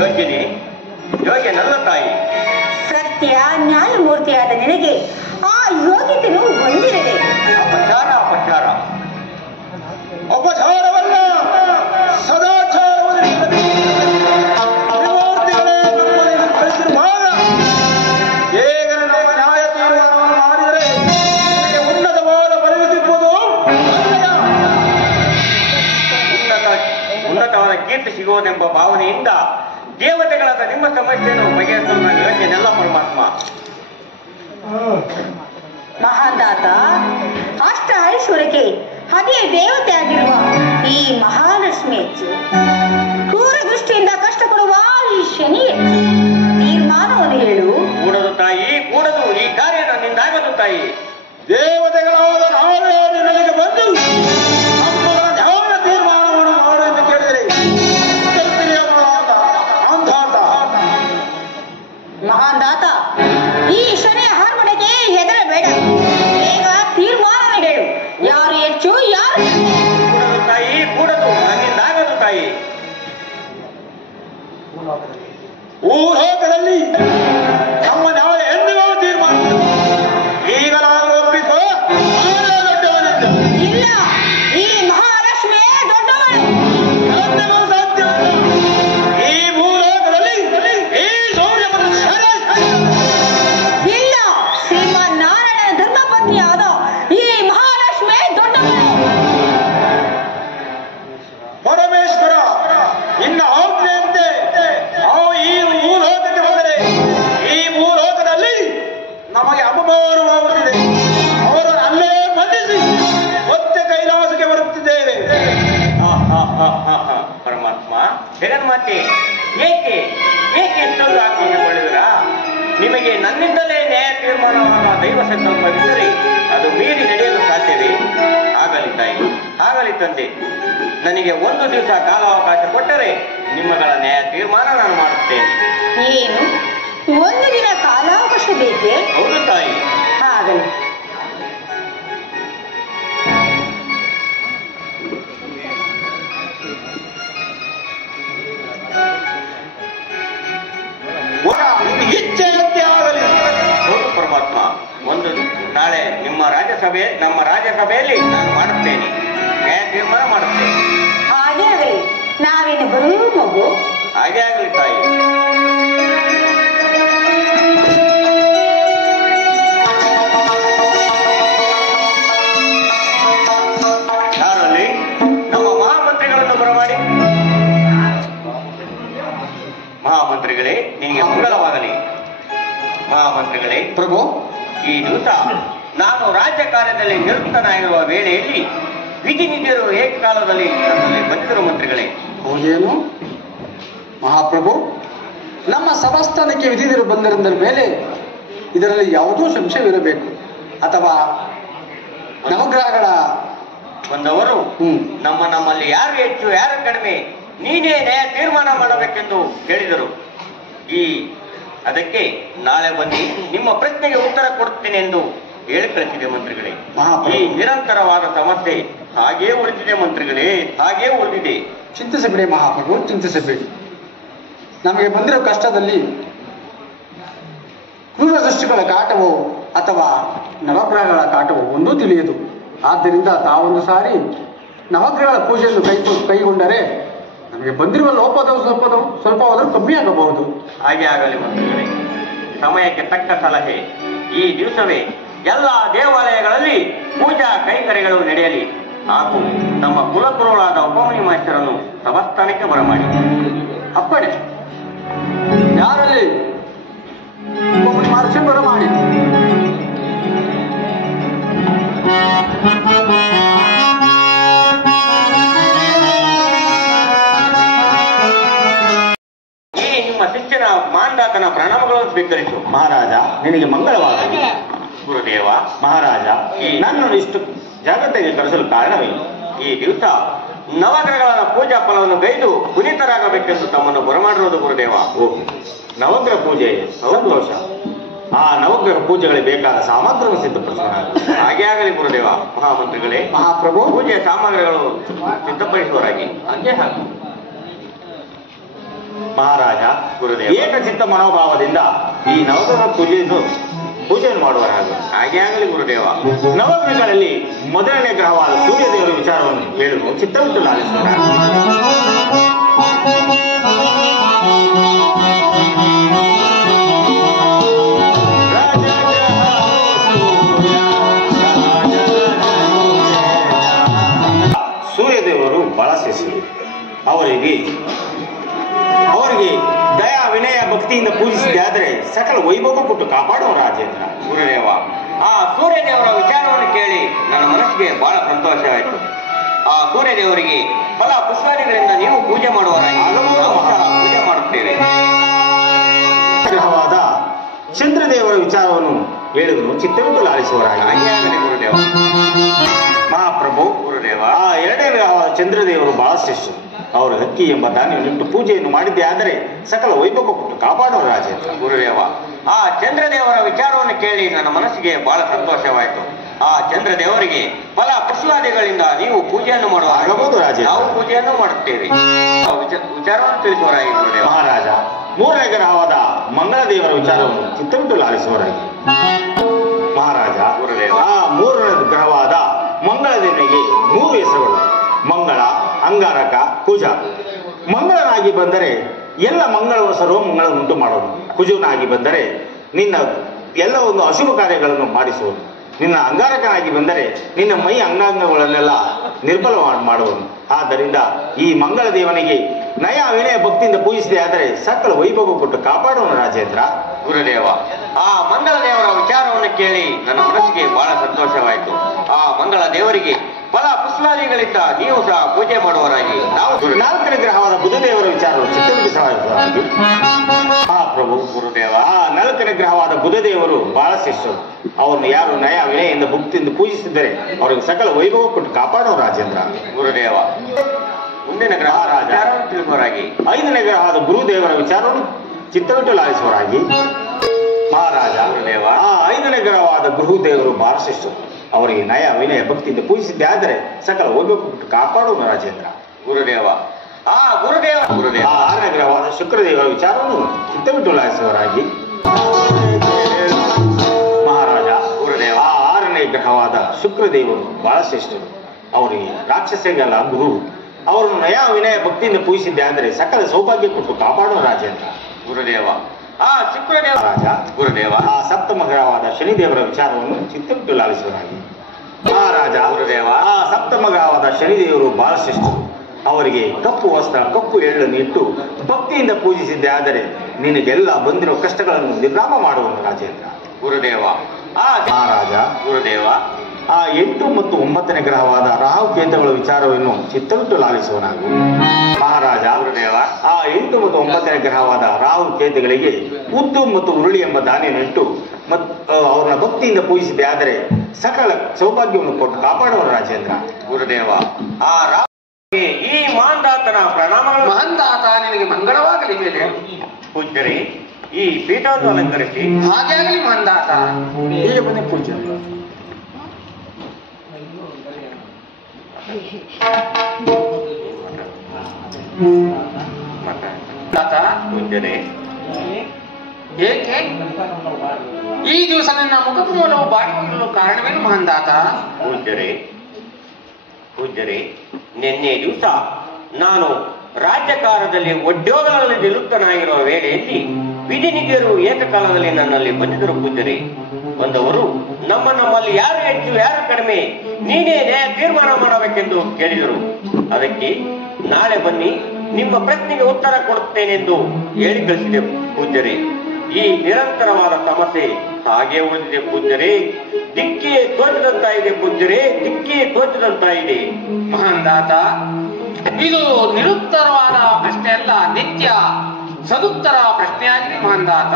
ಯೋಗ್ಯನಲ್ಲ ತಾಯಿ. ಸತ್ಯ ನ್ಯಾಯಮೂರ್ತಿಯಾದ ನಿನಗೆ ಆ ಯೋಗ್ಯತೆಯು ಹೊಂದಿರದೆ ಅಪಚಾರವಲ್ಲ ಸದಾಚಾರವನ್ನು ಕಳಿಸಿರುವಾಗ ಹೇಗೆ ನಮ್ಮ ನ್ಯಾಯ ತೀರ್ಮಾನವನ್ನು ಮಾಡಿದರೆ ಉನ್ನತವಾದ ಪರಿವು ಸಿಗುವುದು. ಉನ್ನತವಾದ ಕೀರ್ತಿ ಸಿಗುವುದೆಂಬ ಭಾವನೆಯಿಂದ ದೇವತೆಗಳಾದ ನಿಮ್ಮ ಸಮಸ್ಯೆಯನ್ನು ಬಗೆಹರಿಸಲು ನಾನು ಯೋಗ್ಯನೆಲ್ಲ ಪರಮಾತ್ಮ. ಮಹಾದಾತ ಅಷ್ಟ ಐಶ್ವರ್ಯಕ್ಕೆ ಅದೇ ದೇವತೆ ಆಗಿರುವ ಈ ಮಹಾಲಕ್ಷ್ಮಿ ಹೆಚ್ಚು, ಕ್ರೂರ ದೃಷ್ಟಿಯಿಂದ ಕಷ್ಟಪಡುವ ಈ ಶನಿ ಹೆಚ್ಚು. ತೀರ್ಮಾನವನ್ನು ಹೇಳು. ಕೂಡದು ತಾಯಿ, ಕೂಡದು. ಈ ಕಾರ್ಯ ನನ್ನಿಂದಾಗದು ತಾಯಿ. ದೇವತೆಗಳಾದ ನಾವೇ ನಿನಗೆ ಬಂದು ನಮ್ಮಗಳ ಧ್ಯಾನ ತೀರ್ಮಾನವನ್ನು ಮಾಡು ಎಂದು ಕೇಳಿದರೆ ಮಹಾದಾತ ಈ ಶನಿಯ ಹಾರ್ಮಣೆಗೆ ಹೆದರಬೇಡ. ಬೇಗ ತೀರ್ಮಾನ ಹೇಳು. ಯಾರು ಹೆಚ್ಚು ಯಾರು? ಕೂಡದು ತಾಯಿ, ಕೂಡದು. ನನ್ನಿಂದಾಗದು ತಾಯಿ. ಊಹೋಕದಲ್ಲಿ ನಮ್ಮ ನ್ಯಾಯ ಎಂದಿಗೂ ತೀರ್ಮಾನ ಈಗ ನಾನು ಒಪ್ಪಿಕೋ. ಇಲ್ಲ, ಈ ಮಹಾಲಕ್ಷ್ಮಿಯೇ ದೊಡ್ಡವಳು. ಎಂದಿಗೂ ಸಾಧ್ಯವಿಲ್ಲ. ಈ ಭೂಲೋಕದಲ್ಲಿ ಈ ಸೌರ್ಯವನ್ನು ಇಲ್ಲ, ಶ್ರೀಮನ್ನಾರಾಯಣ ಧರ್ಮಪತ್ನಿಯಾದ ಈ ಮಹಾಲಕ್ಷ್ಮಿಯೇ ದೊಡ್ಡವಳು. ನಿನ್ನ ಆಜ್ಞೆಯಂತೆ ಅವು ಈ ಭೂಲೋಕಕ್ಕೆ ಬಂದರೆ ಈ ಭೂಲೋಕದಲ್ಲಿ ನಮಗೆ ಅಪಮಾನವಾಗುತ್ತಿದೆ. ಅವರನ್ನು ಅಲ್ಲೇ ಬಂಧಿಸಿ ಮತ್ತೆ ಕೈಲಾಸಕ್ಕೆ ಬರುತ್ತಿದ್ದೇವೆ. ಪರಮಾತ್ಮ, ಜಗನ್ಮಾತೆ, ಏಕೆ ಏಕೆ ಇಷ್ಟೊಂದು ಹಾಕಿಕೊಳ್ಳುವಿರಾ? ನಿಮಗೆ ನನ್ನಿಂದಲೇ ನ್ಯಾಯ ತೀರ್ಮಾನವಾದ ದೈವ ಸಂಕಲ್ಪವಿದ್ದರೆ ಅದು ಮೀರಿ ನಡೆಯಲು ಸಾಧ್ಯವೇ? ಆಗಲಿ ತಾಯಿ, ಆಗಲಿ ತಂದೆ. ನನಗೆ ಒಂದು ದಿವಸ ಕಾಲಾವಕಾಶ ಕೊಟ್ಟರೆ ನಿಮ್ಮಗಳ ನ್ಯಾಯ ತೀರ್ಮಾನ ನಾನು ಮಾಡುತ್ತೇನೆ. ಏನು, ಒಂದು ದಿನ ಕಾಲಾವಕಾಶ ಬೇಕೇ? ಹೌದು ತಾಯಿ. ಆಗಲಿ. ಇಚ್ಛೆಯಂತೆ ಆಗಲಿ. ಹೌದು ಪರಮಾತ್ಮ, ಒಂದು ನಾಳೆ ನಮ್ಮ ರಾಜ್ಯಸಭೆಯಲ್ಲಿ ನಾನು ಮಾಡುತ್ತೇನೆ, ನ್ಯಾಯ ತೀರ್ಮಾನ ಮಾಡುತ್ತೇನೆ. ಹಾಗೆ ಆಗಲಿ. ನಾವೇನು ಬರುವೆವು ಮಗು? ಹಾಗೆ ಆಗಲಿ ತಾಯಿ. ಯಾರಲ್ಲಿ ನಮ್ಮ ಮಹಾಮಂತ್ರಿಗಳನ್ನು ಬರಮಾಡಿ. ಮಹಾಮಂತ್ರಿಗಳೇ, ನಿನಗೆ ಮಂಗಳವಾಗಲಿ. ಮಹಾಮಂತ್ರಿಗಳೇ, ಪ್ರಭು, ಈ ದಿವಸ ನಾನು ರಾಜ್ಯ ಕಾರ್ಯದಲ್ಲಿ ನಿರತನಾಗಿರುವ ವೇಳೆಯಲ್ಲಿ ವಿಧಿನಿಧಿಯರು ಏಕಕಾಲದಲ್ಲಿ ನನ್ನಲ್ಲಿ ಬಂದಿದ್ದರು. ಮಂತ್ರಿಗಳೇ, ಹೌದೇನು ಮಹಾಪ್ರಭು? ನಮ್ಮ ಸಭಾಸ್ಥಾನಕ್ಕೆ ವಿಧಿದರು ಬಂದರಿಂದ ಮೇಲೆ ಇದರಲ್ಲಿ ಯಾವುದೋ ಸಂಶಯವಿರಬೇಕು. ಅಥವಾ ನವಗ್ರಹಗಳ ಬಂದವರು ನಮ್ಮಲ್ಲಿ ಯಾರು ಹೆಚ್ಚು ಯಾರು ಕಡಿಮೆ ನೀನೇ ನ್ಯಾಯ ತೀರ್ಮಾನ ಮಾಡಬೇಕೆಂದು ಹೇಳಿದರು. ಅದಕ್ಕೆ ನಾಳೆ ಬನ್ನಿ ನಿಮ್ಮ ಪ್ರಶ್ನೆಗೆ ಉತ್ತರ ಕೊಡುತ್ತೇನೆ ಎಂದು ಹೇಳಿ ಕಳಿಸಿದೆ ಮಂತ್ರಿಗಳೇ. ಈ ನಿರಂತರವಾದ ಸಮಸ್ಯೆ ಹಾಗೇ ಉಳಿದಿದೆ ಮಂತ್ರಿಗಳೇ, ಹಾಗೇ ಉಳಿದಿದೆ. ಚಿಂತಿಸಬೇಡಿ ಮಹಾಪ್ರಭು, ಚಿಂತಿಸಬೇಡಿ. ನಮಗೆ ಬಂದಿರೋ ಕಷ್ಟದಲ್ಲಿ ಕ್ರೂರ ಸೃಷ್ಟಿಗಳ ಕಾಟವೋ ಅಥವಾ ನವಗ್ರಹಗಳ ಕಾಟವೋ ಒಂದೂ ತಿಳಿಯದು. ಆದ್ದರಿಂದ ತಾವೊಂದು ಸಾರಿ ನವಗ್ರಹಗಳ ಪೂಜೆಯನ್ನು ಕೈಗೊಂಡರೆ ನಮಗೆ ಬಂದಿರುವ ಲೋಪದವು ಸ್ವಲ್ಪವಾದರೂ ಕಮ್ಮಿ ಆಗಬಹುದು. ಹಾಗೆ ಆಗಲಿ ಮಂತ್ರಿಗಳೇ. ಸಮಯಕ್ಕೆ ತಕ್ಕ ಸಲಹೆ. ಈ ದಿವಸವೇ ಎಲ್ಲ ದೇವಾಲಯಗಳಲ್ಲಿ ಪೂಜಾ ಕೈಕರ್ಯಗಳು ನಡೆಯಲಿ ಹಾಗೂ ನಮ್ಮ ಕುಲಗುರುಗಳಾದ ಉಪಮನಿ ಮಾಸ್ಟರನ್ನು ಸಭಾಸ್ಥಾನಕ್ಕೆ ಬರಮಾಡಿ. ಅಪ್ಪಣೆ. ಯಾರಲ್ಲಿ ಮಾರ್ಷನ್ ಬರಮಾಡಿ. ನಿಮ್ಮ ಶಿಷ್ಯನ ಮಾಂದಾತನ ಪ್ರಣಾಮಗಳನ್ನು ಸ್ವೀಕರಿಸು. ಮಹಾರಾಜ, ನಿನಗೆ ಮಂಗಳವಾಗಲಿ. ಗುರುದೇವ. ಮಹಾರಾಜ, ನನ್ನನ್ನು ಇಷ್ಟು ಜಾಗ್ರತೆಗೆ ಕರೆಸಲು ಕಾರಣವೇನು? ಈ ದಿವಸ ನವಗ್ರಹಗಳ ಪೂಜಾ ಫಲವನ್ನು ಗೈದು ಪುನೀತರಾಗಬೇಕೆಂದು ತಮ್ಮನ್ನು ಬರಮಾಡಿರುವುದು ಗುರುದೇವ. ಓ, ನವಗ್ರಹ ಪೂಜೆ ಸಂತೋಷ. ಆ ನವಗ್ರಹ ಪೂಜೆಗಳಿಗೆ ಬೇಕಾದ ಸಾಮಗ್ರಿಯನ್ನು ಸಿದ್ಧಪಡಿಸೋಣ. ಹಾಗೆ ಆಗಲಿ ಗುರುದೇವ. ಮಹಾಮಂತ್ರಿಗಳೇ, ಮಹಾಪ್ರಭು, ಪೂಜೆಯ ಸಾಮಗ್ರಿಗಳು ಸಿದ್ಧಪಡಿಸುವರಾಗಿ. ಹಾಗೆ ಹಾಕಿ. ಮಹಾರಾಜ, ಗುರುದೇವ. ಏಕಚಿತ್ತ ಮನೋಭಾವದಿಂದ ಈ ನವಗ್ರಹ ಪೂಜೆಯನ್ನು ಮಾಡುವರಾಗ. ಹಾಗೆ ಆಗಲಿ ಗುರುದೇವ. ನವಗ್ರಹಗಳಲ್ಲಿ ಮೊದಲನೇ ಗ್ರಹವಾದ ಸೂರ್ಯದೇವರ ವಿಚಾರವನ್ನು ಹೇಳುವ ಚಿತ್ತವಿಟ್ಟು ಲಾಲಿಸೋಣ. ಸೂರ್ಯದೇವರು ಬಹಳ ಶಿಶು. ಅವರಿಗೆ ದಯಾ ವಿನಯ ಭಕ್ತಿಯಿಂದ ಪೂಜಿಸಿದೆ ಆದರೆ ಸಕಲ ವೈಭವ ಕೊಟ್ಟು ಕಾಪಾಡುವ ರಾಜೇಂದ್ರ. ಗುರುದೇವ, ಆ ಸೂರ್ಯದೇವರ ವಿಚಾರವನ್ನು ಕೇಳಿ ನನ್ನ ಮನಸ್ಸಿಗೆ ಬಹಳ ಸಂತೋಷವಾಯಿತು. ಆ ಸೂರ್ಯದೇವರಿಗೆ ಫಲ ಪುಷ್ಪಾದಿಗಳಿಂದ ನೀವು ಪೂಜೆ ಮಾಡುವರಾಗಿ ನಾವು ಸಹ ಪೂಜೆ ಮಾಡುತ್ತೇವೆ. ಗ್ರಹವಾದ ಚಂದ್ರದೇವರ ವಿಚಾರವನ್ನು ಹೇಳಿದ್ರು ಚಿತ್ತವಿಟ್ಟು ಲಾಲಿಸುವರಾಗಿ. ಹಾಗೆ ಆಗಲಿ ಗುರುದೇವ. ಮಹಾಪ್ರಭು, ಗುರುದೇವ. ಆ ಎರಡನೇ ಗ್ರಹವಾದ ಚಂದ್ರದೇವರು ಬಹಳ ಶ್ರೇಷ್ಠ. ಅವರು ಹಕ್ಕಿ ಎಂಬ ಧಾನ್ಯವನ್ನು ಪೂಜೆಯನ್ನು ಮಾಡಿದ್ದೆ ಆದರೆ ಸಕಲ ವೈಭವ ಕೊಟ್ಟು ಕಾಪಾಡುವ ರಾಜೇಂದ್ರ. ಗುರುದೇವ, ಆ ಚಂದ್ರದೇವರ ವಿಚಾರವನ್ನು ಕೇಳಿ ನನ್ನ ಮನಸ್ಸಿಗೆ ಬಹಳ ಸಂತೋಷವಾಯಿತು. ಆ ಚಂದ್ರದೇವರಿಗೆ ಫಲ ಪುಷ್ಪಾದಿಗಳಿಂದ ನೀವು ಪೂಜೆಯನ್ನು ಆಗಬಹುದು ರಾಜೇಂದ್ರ. ನಾವು ಪೂಜೆಯನ್ನು ಮಾಡುತ್ತೇವೆ. ವಿಚಾರವನ್ನು ತಿಳಿಸುವರಾಗಿ ಗುರುದೇವ. ಮಹಾರಾಜ, ಮೂರನೇ ಗ್ರಹವಾದ ಮಂಗಳ ದೇವರ ವಿಚಾರವನ್ನು ಚಿತ್ತವಿಟ್ಟು ಲಾಲಿಸುವರಾಗಿ. ಮಹಾರಾಜ, ಗುರುದೇವ. ಆ ಮೂರನೇ ಗ್ರಹವಾದ ಮಂಗಳ ದೇವನಿಗೆ 3 ಹೆಸರುಗಳು: ಮಂಗಳ, ಅಂಗಾರಕ, ಕುಜ. ಮಂಗಳನಾಗಿ ಬಂದರೆ ಎಲ್ಲ ಮಂಗಳವ ಸರ್ವಮಂಗಳ ಉಂಟು ಮಾಡೋನು. ಕುಜನಾಗಿ ಬಂದರೆ ನಿನ್ನ ಎಲ್ಲ ಒಂದು ಅಶುಭ ಕಾರ್ಯಗಳನ್ನು ಮಾಡಿಸುವನು. ನಿನ್ನ ಅಂಗಾರಕನಾಗಿ ಬಂದರೆ ನಿನ್ನ ಮೈ ಅಂಗಾಂಗಗಳನ್ನೆಲ್ಲ ನಿರ್ಬಲ ಮಾಡುವನು. ಆದ್ದರಿಂದ ಈ ಮಂಗಳ ದೇವನಿಗೆ ನಯ ವಿನಯ ಭಕ್ತಿಯಿಂದ ಪೂಜಿಸಿದೆ ಆದರೆ ಸಕಲ ವೈಭವ ಕೊಟ್ಟು ಕಾಪಾಡೋಣ ರಾಜೇಂದ್ರ. ಗುರುದೇವ, ಆ ಮಂಗಳ ದೇವರ ವಿಚಾರವನ್ನು ಕೇಳಿ ನನ್ನ ಮನಸ್ಸಿಗೆ ಬಹಳ ಸಂತೋಷವಾಯಿತು. ಆ ಮಂಗಳ ದೇವರಿಗೆ ಫಲ ಪುಷ್ಪಾದಿಗಳಿಂದ ನೀವು ಸಹ ಪೂಜೆ ಮಾಡುವರಾಗಿ ನಾವು ನಾಲ್ಕನೇ ಗ್ರಹವಾದ ಬುಧದೇವರ ವಿಚಾರವು ಚಿತ್ತವಿಡಿಸವಾಗಿ. ಆ ಪ್ರಭು ಗುರುದೇವ, ಆ ನಾಲ್ಕನೇ ಗ್ರಹವಾದ ಬುಧದೇವರು ಬಹಳ ಶ್ರೇಷ್ಠರು. ಅವರನ್ನು ಯಾರು ನಯ ವಿನಯದಿಂದ ಭಕ್ತಿಯಿಂದ ಪೂಜಿಸಿದರೆ ಅವರಿಗೆ ಸಕಲ ವೈಭವ ಕೊಟ್ಟು ಕಾಪಾಡೋಣ ರಾಜೇಂದ್ರ. ಗುರುದೇವ, ಮುಂದಿನ ಗ್ರಹ ರಾಜ ತಿಳಿಸುವರಾಗಿ. ಐದನೇ ಗ್ರಹವಾದ ಗುರುದೇವರ ವಿಚಾರವನ್ನು ಚಿತ್ತವಿಟ್ಟು ಲಾಲಿಸುವರಾಗಿ. ಮಹಾರಾಜ, ಗುರುದೇವ, ಆ ಐದನೇ ಗ್ರಹವಾದ ಗುರುದೇವರು ಬಹಳ ಶ್ರೇಷ್ಠರು. ಅವರಿಗೆ ನಯ ವಿನಯ ಭಕ್ತಿಯಿಂದ ಪೂಜಿಸಿದ್ದೆ ಆದರೆ ಸಕಲ ವೈಭವ ಕೊಟ್ಟು ಕಾಪಾಡೋಣ ರಾಜೇಂದ್ರ. ಗುರುದೇವ, ಆ ಗುರುದೇವ ಗುರುದೇವ ಆ ಆರನೇ ಗ್ರಹವಾದ ಶುಕ್ರದೇವರ ವಿಚಾರವನ್ನು ಚಿತ್ತವಿಟ್ಟು ಲಾಲಿಸುವರಾಗಿ. ಮಹಾರಾಜ, ಗುರುದೇವ, ಆ ಆರನೇ ಗ್ರಹವಾದ ಶುಕ್ರದೇವರು ಬಹಳ ಶ್ರೇಷ್ಠರು. ಅವರಿಗೆ ರಾಕ್ಷಸರಿಗಲ್ಲ ಗುರು. ಅವರನ್ನು ನಯ ವಿನಯ ಭಕ್ತಿಯಿಂದ ಪೂಜಿಸಿದ್ದೆ ಆದರೆ ಸಕಲ ಸೌಭಾಗ್ಯ ಕೊಟ್ಟು ಕಾಪಾಡೋಣ ರಾಜೇಂದ್ರ. ಗುರುದೇವ, ಆ ಶುಕ್ರದೇವ ರಾಜ, ಗುರುದೇವ, ಆ ಸಪ್ತಮ ಗ್ರಹವಾದ ಶನಿದೇವರ ವಿಚಾರವನ್ನು ಚಿತ್ತವಿಟ್ಟು ಲಾಲಿಸುವರಾಗಿ. ಮಹಾರಾಜ, ಗುರುದೇವ, ಆ ಸಪ್ತಮ ಗ್ರಹವಾದ ಶನಿದೇವರು ಬಹಳ ಶ್ರೇಷ್ಠರು. ಅವರಿಗೆ ಕಪ್ಪು ವಸ್ತ್ರ ಕಪ್ಪು ಎಳ್ಳನ್ನು ಇಟ್ಟು ಭಕ್ತಿಯಿಂದ ಪೂಜಿಸಿದ್ದೆ ಆದರೆ ನಿನಗೆಲ್ಲ ಬಂದಿರೋ ಕಷ್ಟಗಳನ್ನು ನಿರ್ನಾಮ ಮಾಡುವನು ರಾಜೇಂದ್ರ. ಗುರುದೇವ, ಆ ಮಹಾರಾಜ, ಗುರುದೇವ, ಆ 8 ಮತ್ತು 9ನೇ ಗ್ರಹವಾದ ರಾಹು ಕೇತುಗಳ ವಿಚಾರವನ್ನು ಚಿತ್ತವಿಟ್ಟು ಲಾಲಿಸುವನಾಗು. ಮಹಾರಾಜ, ಗುರುದೇವ, ಆ 8 ಮತ್ತು 9ನೇ ಗ್ರಹವಾದ ರಾಹು ಕೇತುಗಳಿಗೆ ಉದ್ದು ಮತ್ತು ಉರುಳಿ ಎಂಬ ಧಾನ್ಯವನ್ನು ಇಟ್ಟು ಅವರನ್ನ ಭಕ್ತಿಯಿಂದ ಪೂಜಿಸಿದೆ ಆದರೆ ಸಕಲ ಸೌಭಾಗ್ಯವನ್ನು ಕೊಟ್ಟು ಕಾಪಾಡುವ ರಾಜೇಂದ್ರ. ಗುರುದೇವ, ಆ ರಾಮನಿಗೆ ಈ ಮಾಂದಾತನ ಪ್ರಣಾಮಗಳು. ಮಹಂತಾತ ನಿನಗೆ ಮಂಗಳವಾಗಲಿ ಮೇಲೆ ಪೂಜ್ಯರೇ, ಈ ಪೀಠವನ್ನು ಅಲಂಕರಿಸಿ. ಹಾಗೆ ಆಗಲಿ ಮಹಂತಾತ. ಹೀಗೆ ಬನ್ನಿ ಪೂಜೆ. ತಾತ, ಪೂಜ್ಯರೇ, ಏಕೆ ಈ ದಿವಸ ನನ್ನ ಮುಖದ ಮೂಲವು ಬಾಡಿ ಹೋಗಲು ಕಾರಣವೇನು ಮಹಂತಾತ? ಪೂಜ್ಯರೇ, ಪೂಜ್ಯರೇ, ನಿನ್ನೆ ದಿವಸ ನಾನು ರಾಜ್ಯಕಾರದಲ್ಲಿ ಉದ್ಯೋಗಗಳಲ್ಲಿ ನಿವೃತ್ತನಾಗಿರುವ ವೇಳೆಯಲ್ಲಿ ವಿಧಿನಿಧಿಯರು ಏಕಕಾಲದಲ್ಲಿ ನನ್ನಲ್ಲಿ ಬಂದಿದ್ದರು. ಪೂಜ್ಯರೇ, ಬಂದವರು ನಮ್ಮಲ್ಲಿ ಯಾರು ಹೆಚ್ಚು ಯಾರು ಕಡಿಮೆ ನೀನೇ ನ್ಯಾಯ ತೀರ್ಮಾನ ಮಾಡಬೇಕೆಂದು ಕೇಳಿದರು. ಅದಕ್ಕೆ ನಾಳೆ ಬನ್ನಿ, ನಿಮ್ಮ ಪ್ರಶ್ನೆಗೆ ಉತ್ತರ ಕೊಡುತ್ತೇನೆಂದು ಹೇಳಿ ಕಳಿಸಿದೆ. ಪೂಜ್ಯರೇ, ಈ ನಿರಂತರವಾದ ಸಮಸ್ಯೆ ಹಾಗೆ ಉಳಿದಿದೆ. ಪೂಜ್ಯರೇ, ದಿಕ್ಕೇ ತೋಚದಂತಾಗಿದೆ. ಪೂಜ್ಯರೇ, ದಿಕ್ಕೇ ತೋಚದಂತಾಗಿದೆ. ಮಹಂತಾತ, ಇದು ನಿರುತ್ತರವಾದ ಪ್ರಶ್ನೆ ಅಲ್ಲ, ನಿತ್ಯ ಸದುತ್ತರ ಪ್ರಶ್ನೆಯಾಗಿದೆ ಮಹಂತಾತ.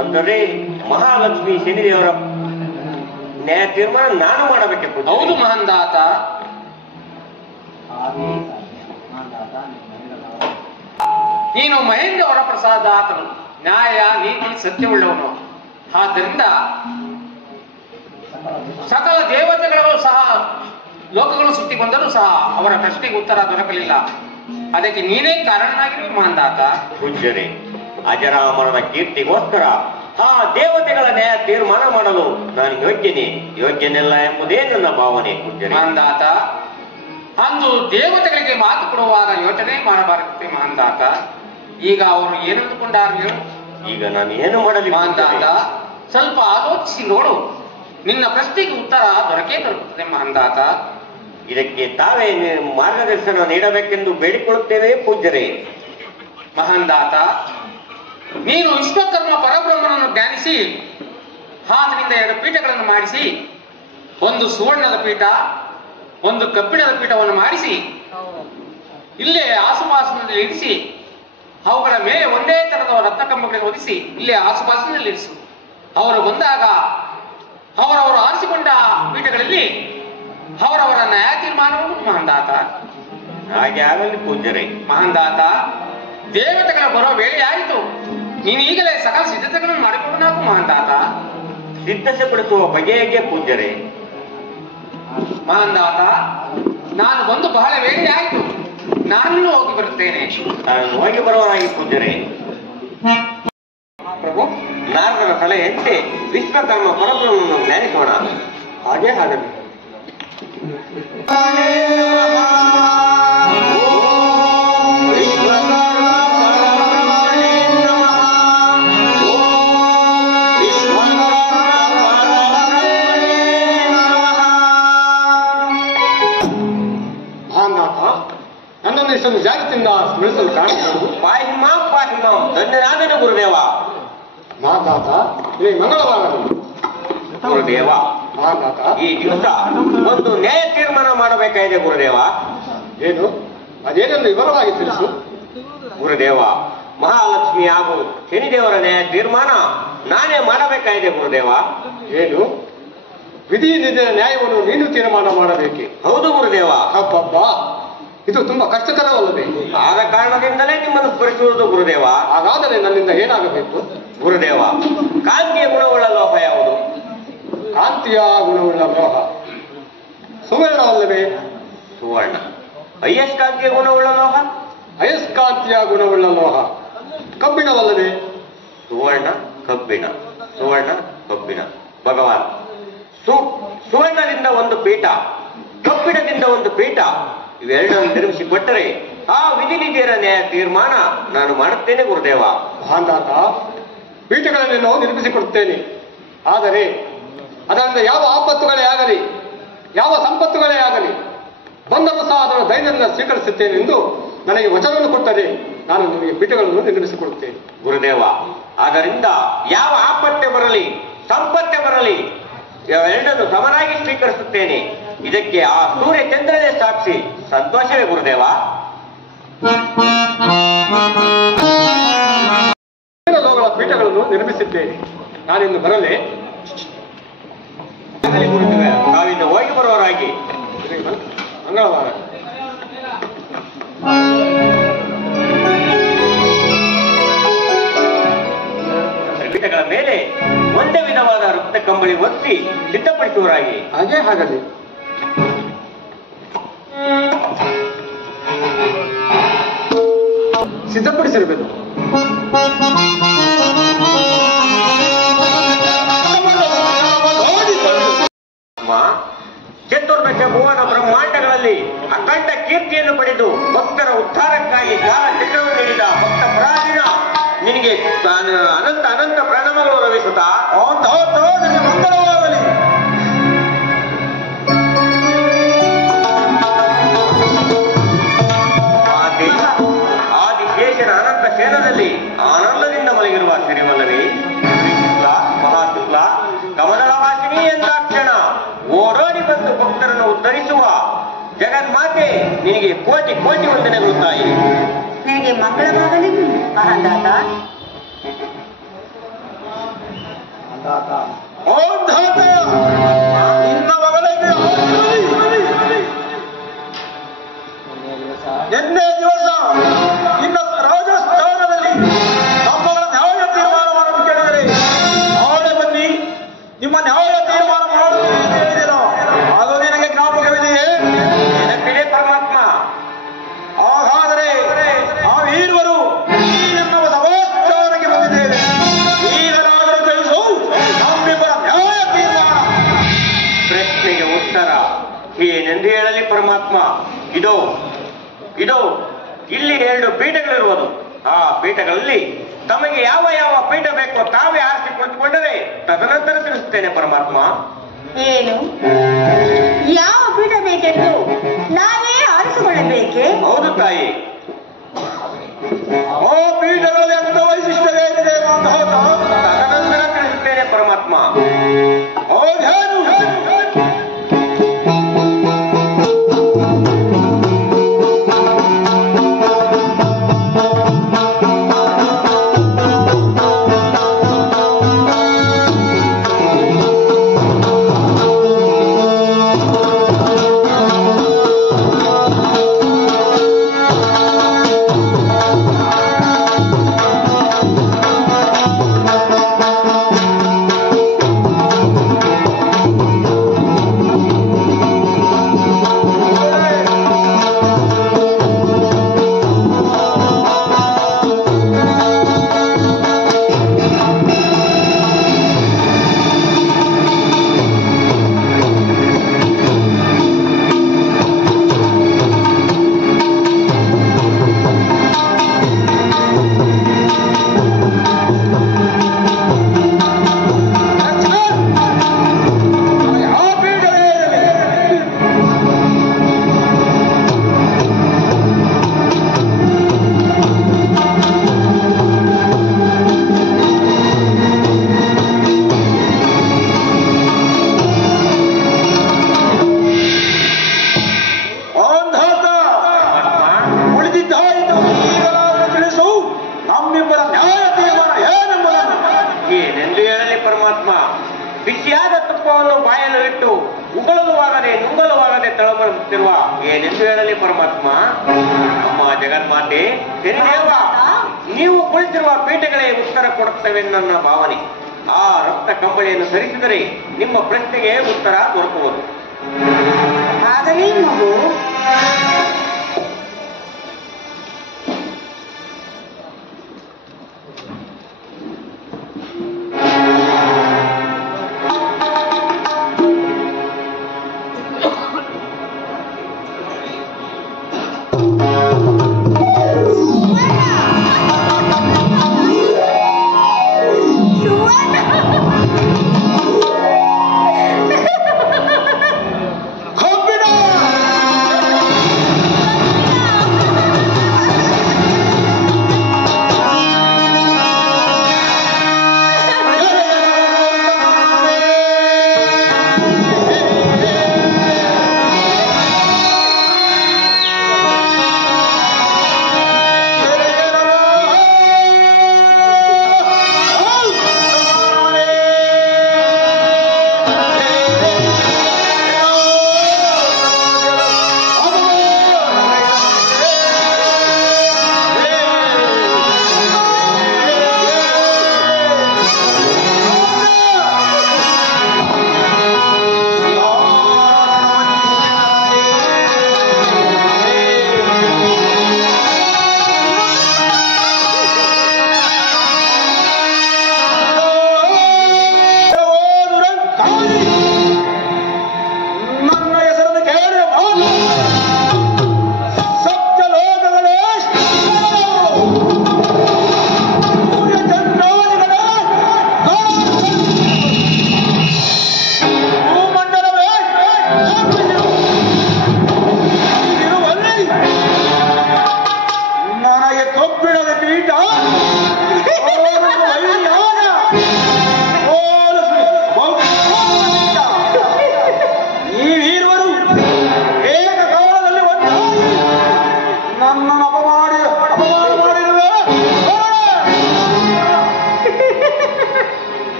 ಅಂದರೆ ಮಹಾಲಕ್ಷ್ಮಿ ಶನಿದೇವರ ನ್ಯಾಯ ತೀರ್ಮಾನ ನಾನು ಮಾಡಬೇಕೆ? ಹೌದು ಮಹಂತಾತ. ನೀನು ಮಹೇಂದ್ರ ವರಪ್ರಸಾದ ಆತನು, ನ್ಯಾಯ ನೀತಿ ಸತ್ಯವುಳ್ಳವನು. ಆದ್ದರಿಂದ ಸಕಲ ದೇವತೆಗಳು ಸಹ ಲೋಕಗಳು ಸುತ್ತಿ ಬಂದರೂ ಸಹ ಅವರ ಪ್ರಶ್ನೆಗೆ ಉತ್ತರ ದೊರಕಲಿಲ್ಲ. ಅದಕ್ಕೆ ನೀನೇ ಕಾರಣನಾಗಿರುವೆ ಮಹಂತಾತ. ಪೂಜ್ಯರೇ, ಅಜರಾಮರದ ಕೀರ್ತಿಗೋಸ್ಕರ ಆ ದೇವತೆಗಳ ನ್ಯಾಯ ತೀರ್ಮಾನ ಮಾಡಲು ನಾನು ಯೋಗ್ಯನೆಲ್ಲ ಎಂಬುದೇ ನನ್ನ ಭಾವನೆ. ಪೂಜ್ಯರೇ, ಮಹಂತಾತ, ಅಂದು ದೇವತೆಗಳಿಗೆ ಮಾತು ಕೊಡುವಾಗ ಯೋಚನೆ ಮಾಡಬಾರದು ಮಹಂತಾತ. ಈಗ ಅವರು ಏನಂದುಕೊಂಡಾರು ಹೇಳು? ಈಗ ನಾನು ಏನು ಮಾಡಲಿ ಮಹಂತಾತ? ಸ್ವಲ್ಪ ಆಲೋಚಿಸಿ ನೋಡು, ನಿನ್ನ ಪ್ರಶ್ನೆಗೆ ಉತ್ತರ ದೊರಕುತ್ತದೆ ಮಹಂತಾತ. ಇದಕ್ಕೆ ತಾವೇ ಮಾರ್ಗದರ್ಶನ ನೀಡಬೇಕೆಂದು ಬೇಡಿಕೊಳ್ಳುತ್ತೇವೆ ಪೂಜ್ಯರೇ. ಮಹಂತಾತ, ನೀನು ವಿಶ್ವಕರ್ಮ ಪರಬ್ರಹ್ಮನನ್ನು ಧ್ಯಾನಿಸಿ ಆತನಿಂದ 2 ಪೀಠಗಳನ್ನು ಮಾಡಿಸಿ, ಒಂದು ಸುವರ್ಣದ ಪೀಠ, ಒಂದು ಕಬ್ಬಿಣದ ಪೀಠವನ್ನು ಮಾಡಿಸಿ ಇಲ್ಲೇ ಆಸುಪಾಸಿನಲ್ಲಿ ಇರಿಸಿ, ಅವುಗಳ ಮೇಲೆ ಒಂದೇ ತರಹದ ರತ್ನಕಂಬಗಳನ್ನು ಹೊದಿಸಿ ಇಲ್ಲೇ ಆಸುಪಾಸಿನಲ್ಲಿ ಇರಿಸು. ಅವರು ಬಂದಾಗ ಅವರವರು ಆರಿಸಿಕೊಂಡ ಪೀಠಗಳಲ್ಲಿ ಅವರವರ ನ್ಯಾಯ ತೀರ್ಮಾನವನ್ನು ಮಹಂತಾತ. ಹಾಗೆ ಆಗಲಿ ಪೂಜ್ಯರೇ. ಮಹಂತಾತ, ದೇವತೆಗಳ ಬರೋ ವೇಳೆ ಆಯಿತು. ನೀನು ಈಗಲೇ ಸಕಲ ಸಿದ್ಧತೆಗಳನ್ನು ಮಾಡಿಕೊಂಡನಾಗು ಮಹಂತಾತ. ಸಿದ್ಧತೆಗೊಳಿಸುವ ಬಗೆಗೆ ಪೂಜ್ಯರೇ. ಮಹಂತಾತ, ನಾನು ಬಂದು ಬಹಳ ವೇಳೆ ಆಯಿತು, ನಾನು ಹೋಗಿ ಬರುತ್ತೇನೆ. ನಾನು ಹೋಗಿ ಬರುವನಾಗಿ ಪೂಜ್ಯರೇ. ಪ್ರಭು, ನಾರದರ ಸಲಹೆಯಂತೆ ವಿಶ್ವಕರ್ಮ ಪರಬ್ರಹ್ಮನನ್ನು ಧ್ಯಾನಿಸೋಣ. ಹಾಗೆ ಆಗಲಿ. ಮಹಂತಾತ, ನನ್ನನ್ನು ಇಷ್ಟೊಂದು ಜಾಗೃತಿಯಿಂದ ಸ್ಮರಿಸಲು ಕಾರಣಗಳು? ಪಾಹಿಮಾಂ ಧನ್ಯನಾದನು ಗುರುದೇವ. ಮಾತಾತ ಇದೇ ಮಂಗಳವಾಗಲಿ. ಗುರುದೇವ, ಮಾತಾತ ಈ ದಿವಸ ಒಂದು ನ್ಯಾಯ ತೀರ್ಮಾನ ಮಾಡಬೇಕಾಗಿದೆ ಗುರುದೇವ. ಏನು? ಅದೇನೆಂದು ವಿವರವಾಗಿ ತಿಳಿಸು. ಗುರುದೇವ, ಮಹಾಲಕ್ಷ್ಮಿ ಹಾಗೂ ಶನಿದೇವರ ನ್ಯಾಯ ತೀರ್ಮಾನ ನಾನೇ ಮಾಡಬೇಕಾಗಿದೆ ಗುರುದೇವ. ಏನು? ವಿಧಿ ನಿಧಿಯ ನ್ಯಾಯವನ್ನು ನೀನು ತೀರ್ಮಾನ ಮಾಡಬೇಕೆ? ಹೌದು ಗುರುದೇವ. ಹಬ್ಬಬ್ಬ, ಇದು ತುಂಬಾ ಕಷ್ಟಕರವಲ್ಲದೆ? ಆದ ಕಾರಣದಿಂದಲೇ ನಿಮ್ಮನ್ನು ಸ್ಮರಿಸುವುದು ಗುರುದೇವ. ಹಾಗಾದರೆ ನನ್ನಿಂದ ಏನಾಗಬೇಕು? ಗುರುದೇವ, ಕಾಂತಿಯ ಗುಣವುಳ್ಳ ಲೋಹ ಯಾವುದು? ಕಾಂತಿಯ ಗುಣವುಳ್ಳ ಲೋಹ ಸುವರ್ಣವಲ್ಲವೇ? ಸುವರ್ಣ. ಅಯಸ್ಕಾಂತಿಯ ಗುಣವುಳ್ಳ ಲೋಹ? ಅಯಸ್ಕಾಂತಿಯ ಗುಣವುಳ್ಳ ಲೋಹ ಕಬ್ಬಿಣವಲ್ಲವೇ? ಸುವರ್ಣ ಕಬ್ಬಿಣ, ಸುವರ್ಣ ಕಬ್ಬಿಣ. ಭಗವಾನ್, ಸುವರ್ಣದಿಂದ ಒಂದು ಪೀಠ, ಕಬ್ಬಿಣದಿಂದ ಒಂದು ಪೀಠ, ಇವೆರಡನ್ನು ನಿರ್ಮಿಸಿಕೊಟ್ಟರೆ ಆ ವಿಧಿ ನಿಧಿಯರ ನ್ಯಾಯ ತೀರ್ಮಾನ ನಾನು ಮಾಡುತ್ತೇನೆ ಗುರುದೇವ. ಭಾಂದಾತ, ಪೀಠಗಳನ್ನೆಲ್ಲೋ ನಿರ್ಮಿಸಿಕೊಡುತ್ತೇನೆ. ಆದರೆ ಅದರಿಂದ ಯಾವ ಆಪತ್ತುಗಳೇ ಆಗಲಿ, ಯಾವ ಸಂಪತ್ತುಗಳೇ ಆಗಲಿ ಬಂದರೂ ಸಹ ಅದನ್ನು ಧೈರ್ಯದಿಂದ ಸ್ವೀಕರಿಸುತ್ತೇನೆ ಎಂದು ನನಗೆ ವಚನವನ್ನು ಕೊಟ್ಟರೆ ನಾನು ನಿಮಗೆ ಪೀಠಗಳನ್ನು ನಿರ್ಮಿಸಿಕೊಡುತ್ತೇನೆ. ಗುರುದೇವ, ಆದ್ದರಿಂದ ಯಾವ ಆಪತ್ತೆ ಬರಲಿ ಸಂಪತ್ತೆ ಬರಲಿ ಎರಡನ್ನು ಸಮನಾಗಿ ಸ್ವೀಕರಿಸುತ್ತೇನೆ. ಇದಕ್ಕೆ ಆ ಸೂರ್ಯ ಚಂದ್ರನೇ ಸಾಕ್ಷಿ. ಸಂತೋಷವೇ ಗುರುದೇವ. ಲೋಹಗಳ ಪೀಠಗಳನ್ನು ನಿರ್ಮಿಸಿದ್ದೇನೆ. ನಾನಿನ್ನು ಬರಲೇ? ಗುರುದೇವ, ನಾವಿಂದ ಹೋಗಿ ಬರುವವರಾಗಿ. ಮಂಗಳವಾರ ಪೀಠಗಳ ಮೇಲೆ ಒಂದೇ ವಿಧವಾದ ರಕ್ತ ಕಂಬಳಿ ಒತ್ತಿ ಸಿದ್ಧಪಡಿಸುವವರಾಗಿ. ಹಾಗೇ ಆಗಲಿ. ಸಿದ್ಧಪಡಿಸಿರಬೇಕು. ಚತುರ್ದಶ ಭುವನ ಬ್ರಹ್ಮಾಂಡಗಳಲ್ಲಿ ಅಖಂಡ ಕೀರ್ತಿಯನ್ನು ಪಡೆದು ಭಕ್ತರ ಉದ್ಧಾರಕ್ಕಾಗಿ ಕಾಲ ಚಕ್ರವನ್ನು ನೀಡಿದ ಭಕ್ತ ಪರಾಧೀನ ನಿನಗೆ ಅನಂತ ಅನಂತ ಪ್ರಣಾಮಗಳು ರವಿಸುತ್ತಾ. ಮಂಗಳವಾಗಲಿ. ಆದಿಶೇಷನ ಅನಂತ ಶೇನದಲ್ಲಿ ಆನಂದದಿಂದ ಮಲಗಿರುವ ಸಿರಿವಲ್ಲವೇ? ಶ್ರೀಶುಕ್ಲ ಮಹಾಶುಕ್ಲ ಕಮಲವಾಸಿನಿ ಎಂದಾಕ್ಷಣ ಓಡೋಡಿ ಬಂದು ಭಕ್ತರನ್ನು ಉದ್ಧರಿಸುವ ಜಗನ್ಮಾತೆ ನಿನಗೆ ಕೋಟಿ ಕೋಟಿ ವಂದನೆಗಳು ತಾಯಿ. ನನಗೆ ಮಂಗಳವಾಗಲಿ ಮಹಾದಾತ. ನಿನ್ನೆ ದಿವಸ ನಿನ್ನ ರಾಜಸ್ಥಾನದಲ್ಲಿ ನಮ್ಮಗಳ ನ್ಯಾಯ ತೀರ್ಮಾನ ಮಾಡಲು ಕೇಳಿದರೆ ನಾಳೆ ಬನ್ನಿ ನಿಮ್ಮ ನ್ಯಾಯ ತೀರ್ಮಾನ ಮಾಡುವುದಿಲ್ಲ. ಅದು ನಿನಗೆ ಜ್ಞಾಪಕವಿದೆಯೇ? ನೆನಪಿದೆ ಪರಮಾತ್ಮ. ಹಾಗಾದರೆ ನಾವೀರುವರು ನಮ್ಮ ಸಭಾಸ್ಥಾನಕ್ಕೆ ಬಂದಿದ್ದೇವೆ. ಈಗಲಾದರೂ ತಿಳಿಸು ನಮ್ಮಿಬ್ಬರ ನ್ಯಾಯ ತೀರ್ಮಾನ. ಪ್ರಶ್ನೆಗೆ ಉತ್ತರ ಏನೆಂದು ಹೇಳಲಿ ಪರಮಾತ್ಮ? ಇದೋ ಇಲ್ಲಿ 2 ಪೀಠಗಳಿರುವುದು. ಆ ಪೀಠಗಳಲ್ಲಿ ತಮಗೆ ಯಾವ ಯಾವ ಪೀಠ ಬೇಕೋ ತಾವೇ ಆರಿಸಿ ಕುಳಿತುಕೊಂಡರೆ ತದನಂತರ ತಿಳಿಸುತ್ತೇನೆ ಪರಮಾತ್ಮ. ಏನು? ಯಾವ ಪೀಠ ಬೇಕೆಂದು ನಾನೇ ಆರಿಸಿಕೊಳ್ಳಬೇಕೆ? ಹೌದು ತಾಯಿ. ಆ ಪೀಠಗಳಲ್ಲಿ ಅಂತ ವೈಶಿಷ್ಟ್ಯವೇನಿದೆ ತದನಂತರ ತಿಳಿಸುತ್ತೇನೆ ಪರಮಾತ್ಮ. ಹೌದೇನು? ನಮ್ಮಿಬ್ಬರ ನ್ಯಾಯ ತೀರ್ಮಾನ ಏನೆಂಬುದನ್ನು ಏನೆಂದು ಹೇಳಲಿ ಪರಮಾತ್ಮ? ಬಿಸಿಯಾದ ತುಪ್ಪವನ್ನು ಬಾಯಲು ಇಟ್ಟು ಉಗುಳಲುವಾಗದೆ ನುಂಗಲುವಾಗದೆ ತಳಮಳುತ್ತಿರುವ ಏನೆಂದು ಹೇಳಲಿ ಪರಮಾತ್ಮ? ಅಮ್ಮ ಜಗನ್ಮಾತೆ ಶನಿದೇವ, ನೀವು ಕುಳಿತಿರುವ ಪೀಠಗಳೇ ಉತ್ತರ ಕೊಡುತ್ತವೆ ನನ್ನ ಭಾವನೆ. ಆ ರಕ್ತ ಕಂಬಳಿಯನ್ನು ಸರಿಸಿದರೆ ನಿಮ್ಮ ಪ್ರಶ್ನೆಗೆ ಉತ್ತರ ದೊರಕುವುದು. ಆಗಲೇ ಮಗು.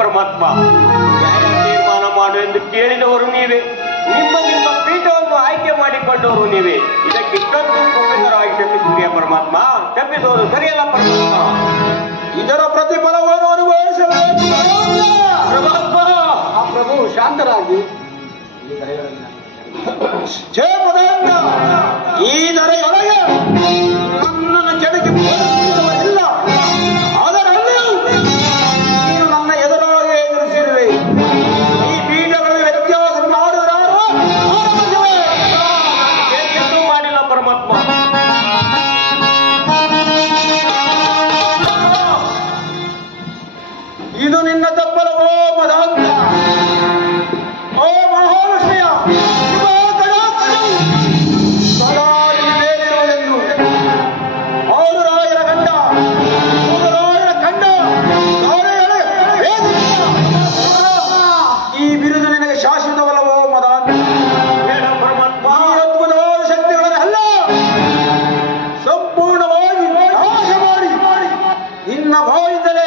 ಪರಮಾತ್ಮ, ನ್ಯಾಯ ತೀರ್ಮಾನ ಮಾಡು ಎಂದು ಕೇಳಿದವರು ನೀವೇ, ನಿಮ್ಮ ನಿಮ್ಮ ಪೀಠವನ್ನು ಆಯ್ಕೆ ಮಾಡಿಕೊಂಡವರು ನೀವೇ. ಇದಕ್ಕಿಷ್ಟೊಂದು ಕುಪಿತರಾಗಿ ಕ್ಷಮಿಸುತ್ತೀಯ ಪರಮಾತ್ಮ? ಕ್ಷಮಿಸುವುದು ಸರಿಯಲ್ಲ ಪರಮಾತ್ಮ. ಇದರ ಪ್ರತಿಫಲವನ್ನು ಅನುಭವಿಸಬೇಕು ಪರಮಾತ್ಮ. ಆ ಪ್ರಭು ಶಾಂತರಾಗಿ ಜಯ ಮದಂಗ ಈ ನರೆಯೊಳಗೆ ನನ್ನನ್ನು ಕೆಡಕಿ ಇಲ್ಲ, ಅದರಲ್ಲಿಯೂ ನೀನು ನನ್ನ ಎದುರಾಗಿ ಎದುರಿಸಿರುವೆ. ಈ ಪೀಠಗಳಲ್ಲಿ ವ್ಯತ್ಯಾಸ ಮಾಡುವರಾರು ಏನೂ ಮಾಡಿಲ್ಲ ಪರಮಾತ್ಮ. ಇದು ನಿನ್ನ ತಪ್ಪಲವೋ ಮದಾಂತ? ಓ ಮಹಾಲಕ್ಷ್ಮಿಯ ಸದಾ ಮೇಲಿರುವುದೆಂದು ಆರುರಾಯರ ಗಂಡ ಮೂರುರಾಯರ ಕಂಡ ಈ ಬಿರುದು ನಿನಗೆ ಶಾಶ್ವತವಲ್ಲವೋ ಮದಾಂತ? ಪರಮಾತ್ಮ, ಈ ಅದ್ಭುತವಾದ ಶಕ್ತಿಗಳನ್ನೆಲ್ಲ ಸಂಪೂರ್ಣವಾಗಿ ನಾಶ ಮಾಡಿ ನಿನ್ನ ಬಾಯಿಂದಲೇ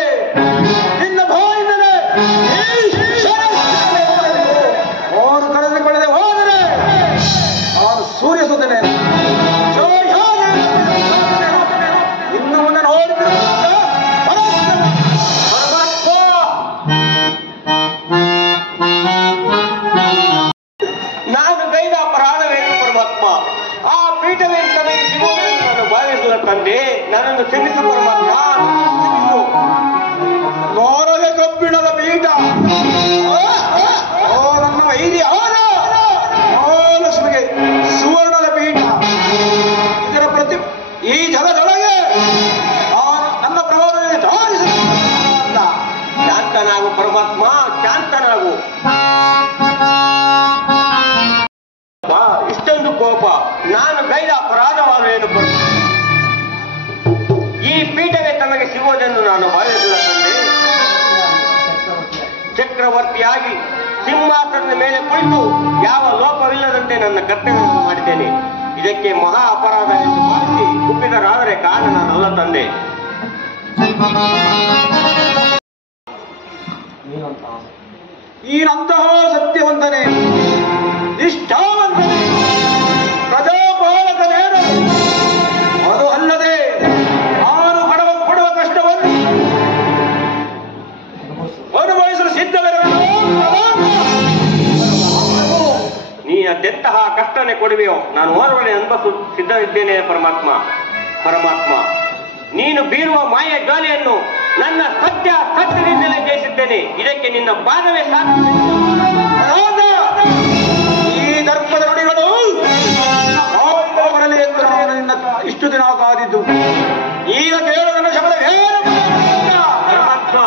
ಅವರು ಕರೆದುಕೊಳ್ಳದೆ ಹೋದರೆ ಅವನು ಸೂರ್ಯ ಸುತ್ತನೆ ಇನ್ನು ಮುಂದೆ ನೋಡಿದ್ರು ನಾನು ಗೈದ ಅಪರಾಧವೇನು ಪರಮಾತ್ಮ? ಆ ಪೀಠವೇನು ತನಗೆ ಸಿಗುವುದೆಂದು ನಾನು ಭಾವಿಸುವ ತಂದೆ, ನನ್ನನ್ನು ಕ್ಷಮಿಸು ಪರಮಾತ್ಮ, ಕ್ಷಮಿಸು. ನೋರಗೆ ಕಬ್ಬಿಣದ ಪೀಠ ಓ ನನ್ನ ವೈದ್ಯ ಮಹಾಲಕ್ಷ್ಮಿಗೆ ಸುವರ್ಣದ ಪೀಠ. ಇದರ ಪ್ರತಿ ಈ ಜಗದೊಳಗೆ ನನ್ನ ಪ್ರಭಾವದಲ್ಲಿ ಶಾಂತನಾಗು ಪರಮಾತ್ಮ, ಶಾಂತನಾಗು. ಇಷ್ಟೊಂದು ಕೋಪ, ನಾನು ಗೈದ ಅಪರಾಧವಾಗುವೇನು ಪರಮಾತ್ಮ? ಈ ಪೀಠವೇ ತಮಗೆ ಸಿಗುವುದೆಂದು ಚಕ್ರವರ್ತಿಯಾಗಿ ಸಿಂಹಾಸನದ ಮೇಲೆ ಕುಳಿತು ಯಾವ ಲೋಪವಿಲ್ಲದಂತೆ ನನ್ನ ಕರ್ತವ್ಯವನ್ನು ಮಾಡಿದ್ದೇನೆ. ಇದಕ್ಕೆ ಮಹಾ ಅಪರಾಧ ಎಂದು ಭಾವಿಸಿ ಕುಪಿತರಾದರೆ ಕಾರಣ ನಾನಲ್ಲ ತಂದೆ. ನೀನಂತಹ ಸತ್ಯವಂತನೇ, ನಿಷ್ಠಾವಂತನೇ, ಪ್ರಜಾಪಾಲಕನೇನು. ಅದು ಅಲ್ಲದೆ ನಾನು ಪಡುವ ಕಷ್ಟವನ್ನು ಅನುಭವಿಸಲು ಸಿದ್ಧವಿರಬೇಕು. ನೀ ಅದೆಂತಹ ಕಷ್ಟನೇ ಕೊಡುವೆಯೋ ನಾನು ಓರ್ವನೆ ಅನುಭವಿಸಲು ಸಿದ್ಧವಿದ್ದೇನೆ. ಪರಮಾತ್ಮ ನೀನು ಬೀರುವ ಮಾಯ ಗಾಳಿಯನ್ನು ನನ್ನ ಸತ್ಯದಿಂದಲೇ ಜಯಿಸಿದ್ದೇನೆ. ಇದಕ್ಕೆ ನಿನ್ನ ಪಾದವೇ ಸಾಕು. ಈ ಧರ್ಮದ ನುಡಿಗಳು ಬರಲಿ ಎಂದು ನಾನು ನಿನ್ನ ಇಷ್ಟು ದಿನ ಕಾದಿದ್ದು. ಈಗ ಕೇಳು ನನ್ನ ಶಬ್ದ ಏನು? ಪರಮಾತ್ಮ,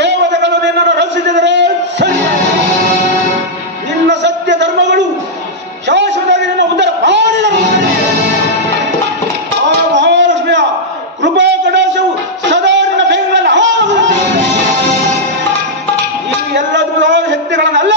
ದೇವತೆಗಳು ನಿನ್ನನ್ನು ರಕ್ಷಿಸಿದರೆ ಸರಿ. ನಿನ್ನ ಸತ್ಯ ಧರ್ಮಗಳು ಶಾಶ್ವತವಾಗಿ ನಿನ್ನ ಉದ್ಧಾರ ಮಾಡಿದರು. ಆ ಮಹಾಲಕ್ಷ್ಮಿಯ ಕೃಪಾ ಕಟಾಕ್ಷವು ಸದಾ ನಿನ್ನ ಬೆಂಗಳಲ್ಲಿ ಈ ಎಲ್ಲ ಶಕ್ತಿಗಳನ್ನೆಲ್ಲ